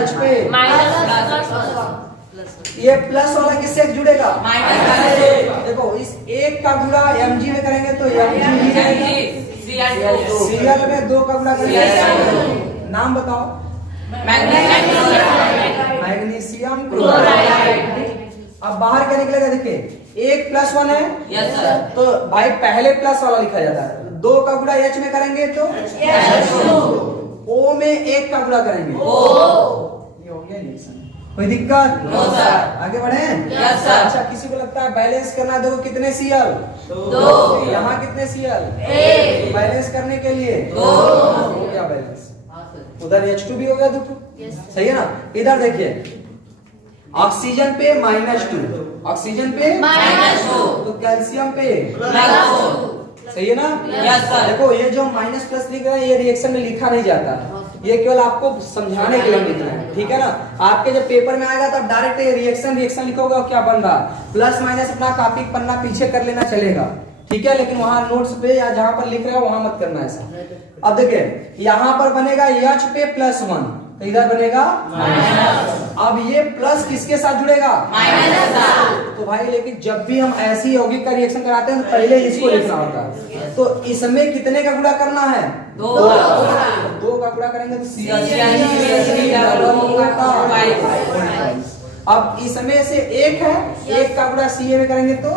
H पे ये प्लस वाला किससे जुड़ेगा? देखो इस 1 का गुणा Mg में करेंगे तो Mg, Cl में 2 का गुणा करेंगे, नाम बताओ? Magnesium chloride. अब बाहर क्या निकलेगा देखिए, एक प्लस वन है, यस सर। तो भाई पहले प्लस वाला लिखा जाता है, दो का गुणा एच में करेंगे तो ओ में एक का गुणा करेंगे, ये हो गया रिएक्शन। कोई दिक्कत? No sir. आगे बढ़े? Yes sir. अच्छा, किसी को लगता है बैलेंस करना, देखो कितने सीएल, दो। यहाँ कितने सीएल, एक। बैलेंस करने के लिए दो। हो गया बैलेंस। उधर H2 भी हो गया दो, सही है ना। इधर देखिए, ऑक्सीजन पे -2, ऑक्सीजन पे -2, तो कैल्शियम पे +2, सही है ना। Yes sir. देखो ये जो माइनस प्लस लिख रहे हैं, ये रिएक्शन में लिखा नहीं जाता, ये केवल आपको समझाने के लिए लिख रहे हैं, ठीक है ना। आपके जब पेपर में आएगा तब डायरेक्ट ये रिएक्शन लिखोगे और क्या बन रहा, प्लस माइनस अपना कॉपी पन्ना पीछे कर लेना चलेगा, ठीक है। लेकिन वहां नोट्स पे या जहां पर लिख रहे हो वहां मत करना ऐसा। अब देखिए यहाँ पर बनेगा H पे +1, तो इधर बनेगा अब ये प्लस किसके साथ जुड़ेगा, तो भाई लेकिन जब भी हम ऐसी यौगिक का रिएक्शन कराते हैं तो पहले इसको लिखना होता है। तो इसमें कितने का गुणा करना है, दो का गुणा करेंगे तो अब इसमें से एक है, एक का गुणा Ca में करेंगे तो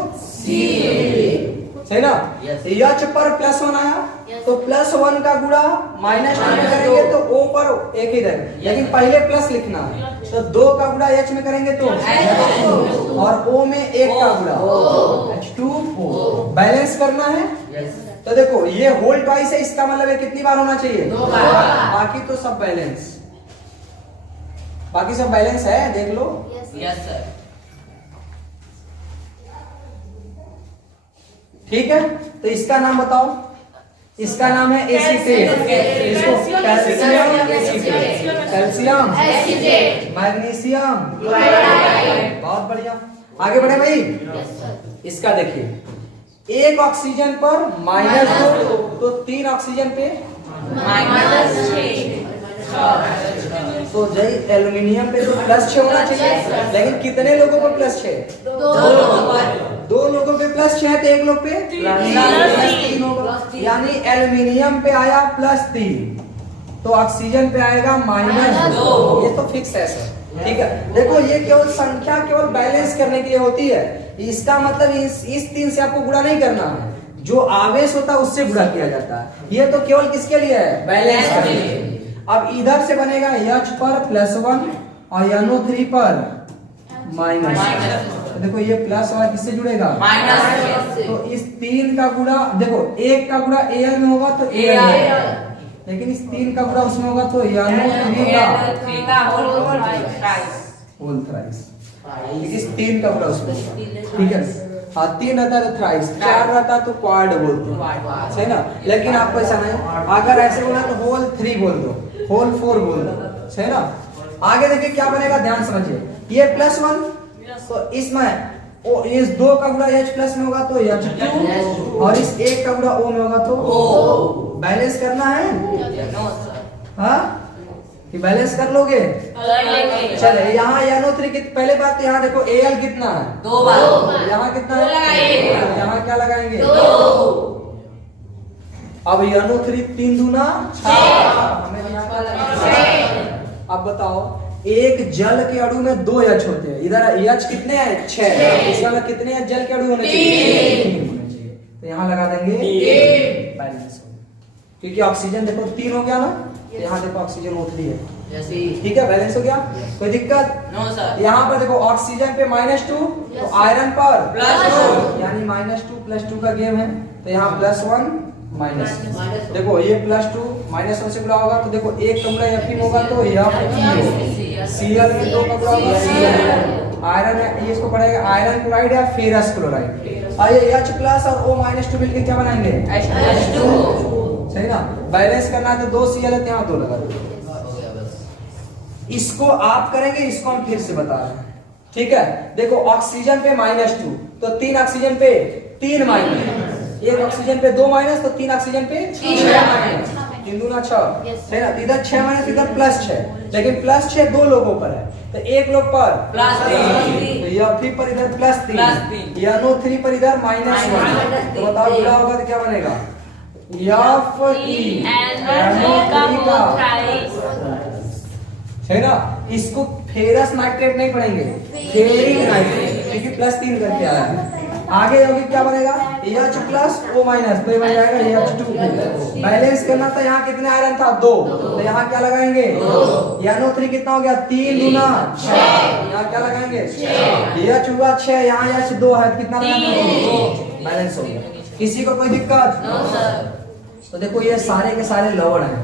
सही ना। H पर +1 आया तो +1 का गुणा -2 में करेंगे तो O पर एक ही रहेगा, लेकिन पहले प्लस लिखना है, तो 2 का गुणा H में करेंगे तो और O में एक का गुणा H2O, बैलेंस करना है। तो देखो ये होल ट्वाइस है, इसका मतलब है कितनी बार होना चाहिए, 2 बार। बाकी तो सब बैलेंस, बाकी सब बैलेंस है, देख लो। Yes sir. ठीक है, तो इसका नाम बताओ, इसका नाम है एसीटेट, इसको कैल्शियम एसीटेट, कैल्शियम मैग्नीशियम, बहुत बढ़िया। आगे बढ़े भाई, इसका देखिए, एक ऑक्सीजन पर -2, तो 3 ऑक्सीजन पे -6, तो जय एल्युमिनियम पे तो +6 होना चाहिए, लेकिन कितने लोगों को +6, 2 लोगों पे +6 है, तो एक लोग पे +3 होगा, यानी एल्युमिनियम पे आया +3, तो ऑक्सीजन पे आएगा -2, ये तो फिक्स है सर, ठीक है। देखो ये केवल संख्या केवल बैलेंस करने के लिए होती है, इसका मतलब इस 3 से आपको गुणा नहीं करना है, जो आवेश होता है उससे गुणा किया जाता है, ये तो केवल किसके लिए है, बैलेंस करने के लिए। अब इधर से बनेगा H पर +1 और NO3 पर -, देखो ये प्लस वाला किससे जुड़ेगा, तो इस 3 का गुणा, देखो 1 का गुणा Al में होगा तो Al, लेकिन इस 3 का गुणा उसमें होगा तो NO3 का होल थ्राइस, इस 3 का गुणा उसमें, ठीक है। हाँ 3 रहता है तो थ्राइस, 4 रहता है तो क्वाड बोलते हैं, सही ना। लेकिन आपको ऐसा नहीं, अगर ऐसे बोला तो होल 3 बोल दो, होल 4 बोल दो, सही ना। आगे देखिए क्या बनेगा, ध्यान समझिए, ये +1 तो इसमें इस 2 का गुणा H प्लस में होगा तो H2 और इस 1 का गुणा O में होगा तो O, बैलेंस करना है, हाँ कि बैलेंस कर लोगे, चले। यहाँ NO3 की पहले बात, यहाँ देखो Al कितना है, 2 बार, यहाँ कितना है, यहाँ क्या लगाएंगे, 2। अब NO3 3 दूना 6, हमें यहाँ क्या लगाएंगे, अब बताओ एक जल के अणु में 2 H होते हैं, इधर H कितने हैं, 6, इसका मतलब कितने जल के अणु होने चाहिए, 3 होने चाहिए, तो यहाँ लगा देंगे 3, बैलेंस हो, क्योंकि ऑक्सीजन देखो 3 हो गया ना, तो यहाँ देखो ऑक्सीजन O3 है, ठीक है, बैलेंस हो गया, कोई दिक्कत, नो सर। यहाँ पर देखो ऑक्सीजन पे -2 तो आयरन पर +2, यानी -2 का गेम है, तो यहाँ +1 माइनस, देखो ये +2 -1 से गुणा होगा तो देखो 1 का गुणा Fe होगा तो Cl के 2 का गुणा होगा Cl, आयरन है ये, इसको पढ़ेगा आयरन क्लोराइड या फेरस क्लोराइड, और ये H प्लस और O -2 मिलकर क्या बनाएंगे, H2, सही ना। बैलेंस करना है तो 2 Cl है, यहाँ 2 लगा दो, इसको आप करेंगे, इसको हम फिर से बता रहे हैं, ठीक है। देखो ऑक्सीजन पे -2 तो 3 ऑक्सीजन पे 3 माइनस, एक ऑक्सीजन पे 2 माइनस तो 3 ऑक्सीजन पे 6 माइनस, 3 दूना 6, है ना। इधर 6 माइनस, इधर +6, लेकिन +6 2 लोगों पर है, तो एक लोग पर +3, तो यह Fe पर इधर +3, या NO3 पर इधर -1, तो बताओ क्या होगा, तो क्या बनेगा, Fe NO3 का, है ना। इसको फेरस नाइट्रेट नहीं पढ़ेंगे, फेरिक नाइट्रेट, क्योंकि +3 करके आया है। आगे यौगिक क्या बनेगा, H प्लस O माइनस, तो ये बन जाएगा H2। बैलेंस करना था, यहाँ कितने आयरन था 2, तो यहाँ क्या लगाएंगे NO3 कितना हो गया 3 दूना 6, यहाँ क्या लगाएंगे H हुआ 6, यहाँ H2 है, कितना लगाएंगे बैलेंस हो गया। किसी को कोई दिक्कत? तो देखो ये सारे के सारे लवण हैं,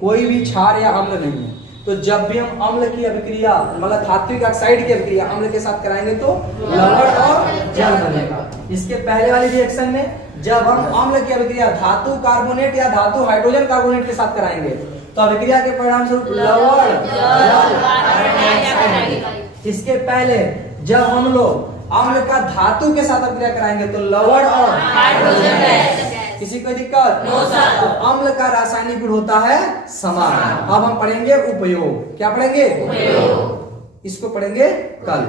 कोई भी क्षार या अम्ल नहीं है। तो जब भी हम अम्ल की अभिक्रिया मतलब धात्विक ऑक्साइड की अभिक्रिया अम्ल के साथ कराएंगे तो लवण और जल बनेगा। इसके पहले वाली रिएक्शन में जब हम अम्ल की अभिक्रिया धातु कार्बोनेट या धातु हाइड्रोजन कार्बोनेट के साथ कराएंगे तो अभिक्रिया के परिणाम स्वरूप लवण जल। इसके पहले जब हम लोग अम्ल का धातु के साथ अभिक्रिया कराएंगे तो लवण और हाइड्रोजन गैस। किसी को दिक्कत? No sir. तो अम्ल का रासायनिक गुण होता है समान। अब हम पढ़ेंगे उपयोग। क्या पढ़ेंगे? उपयोग। इसको पढ़ेंगे कल।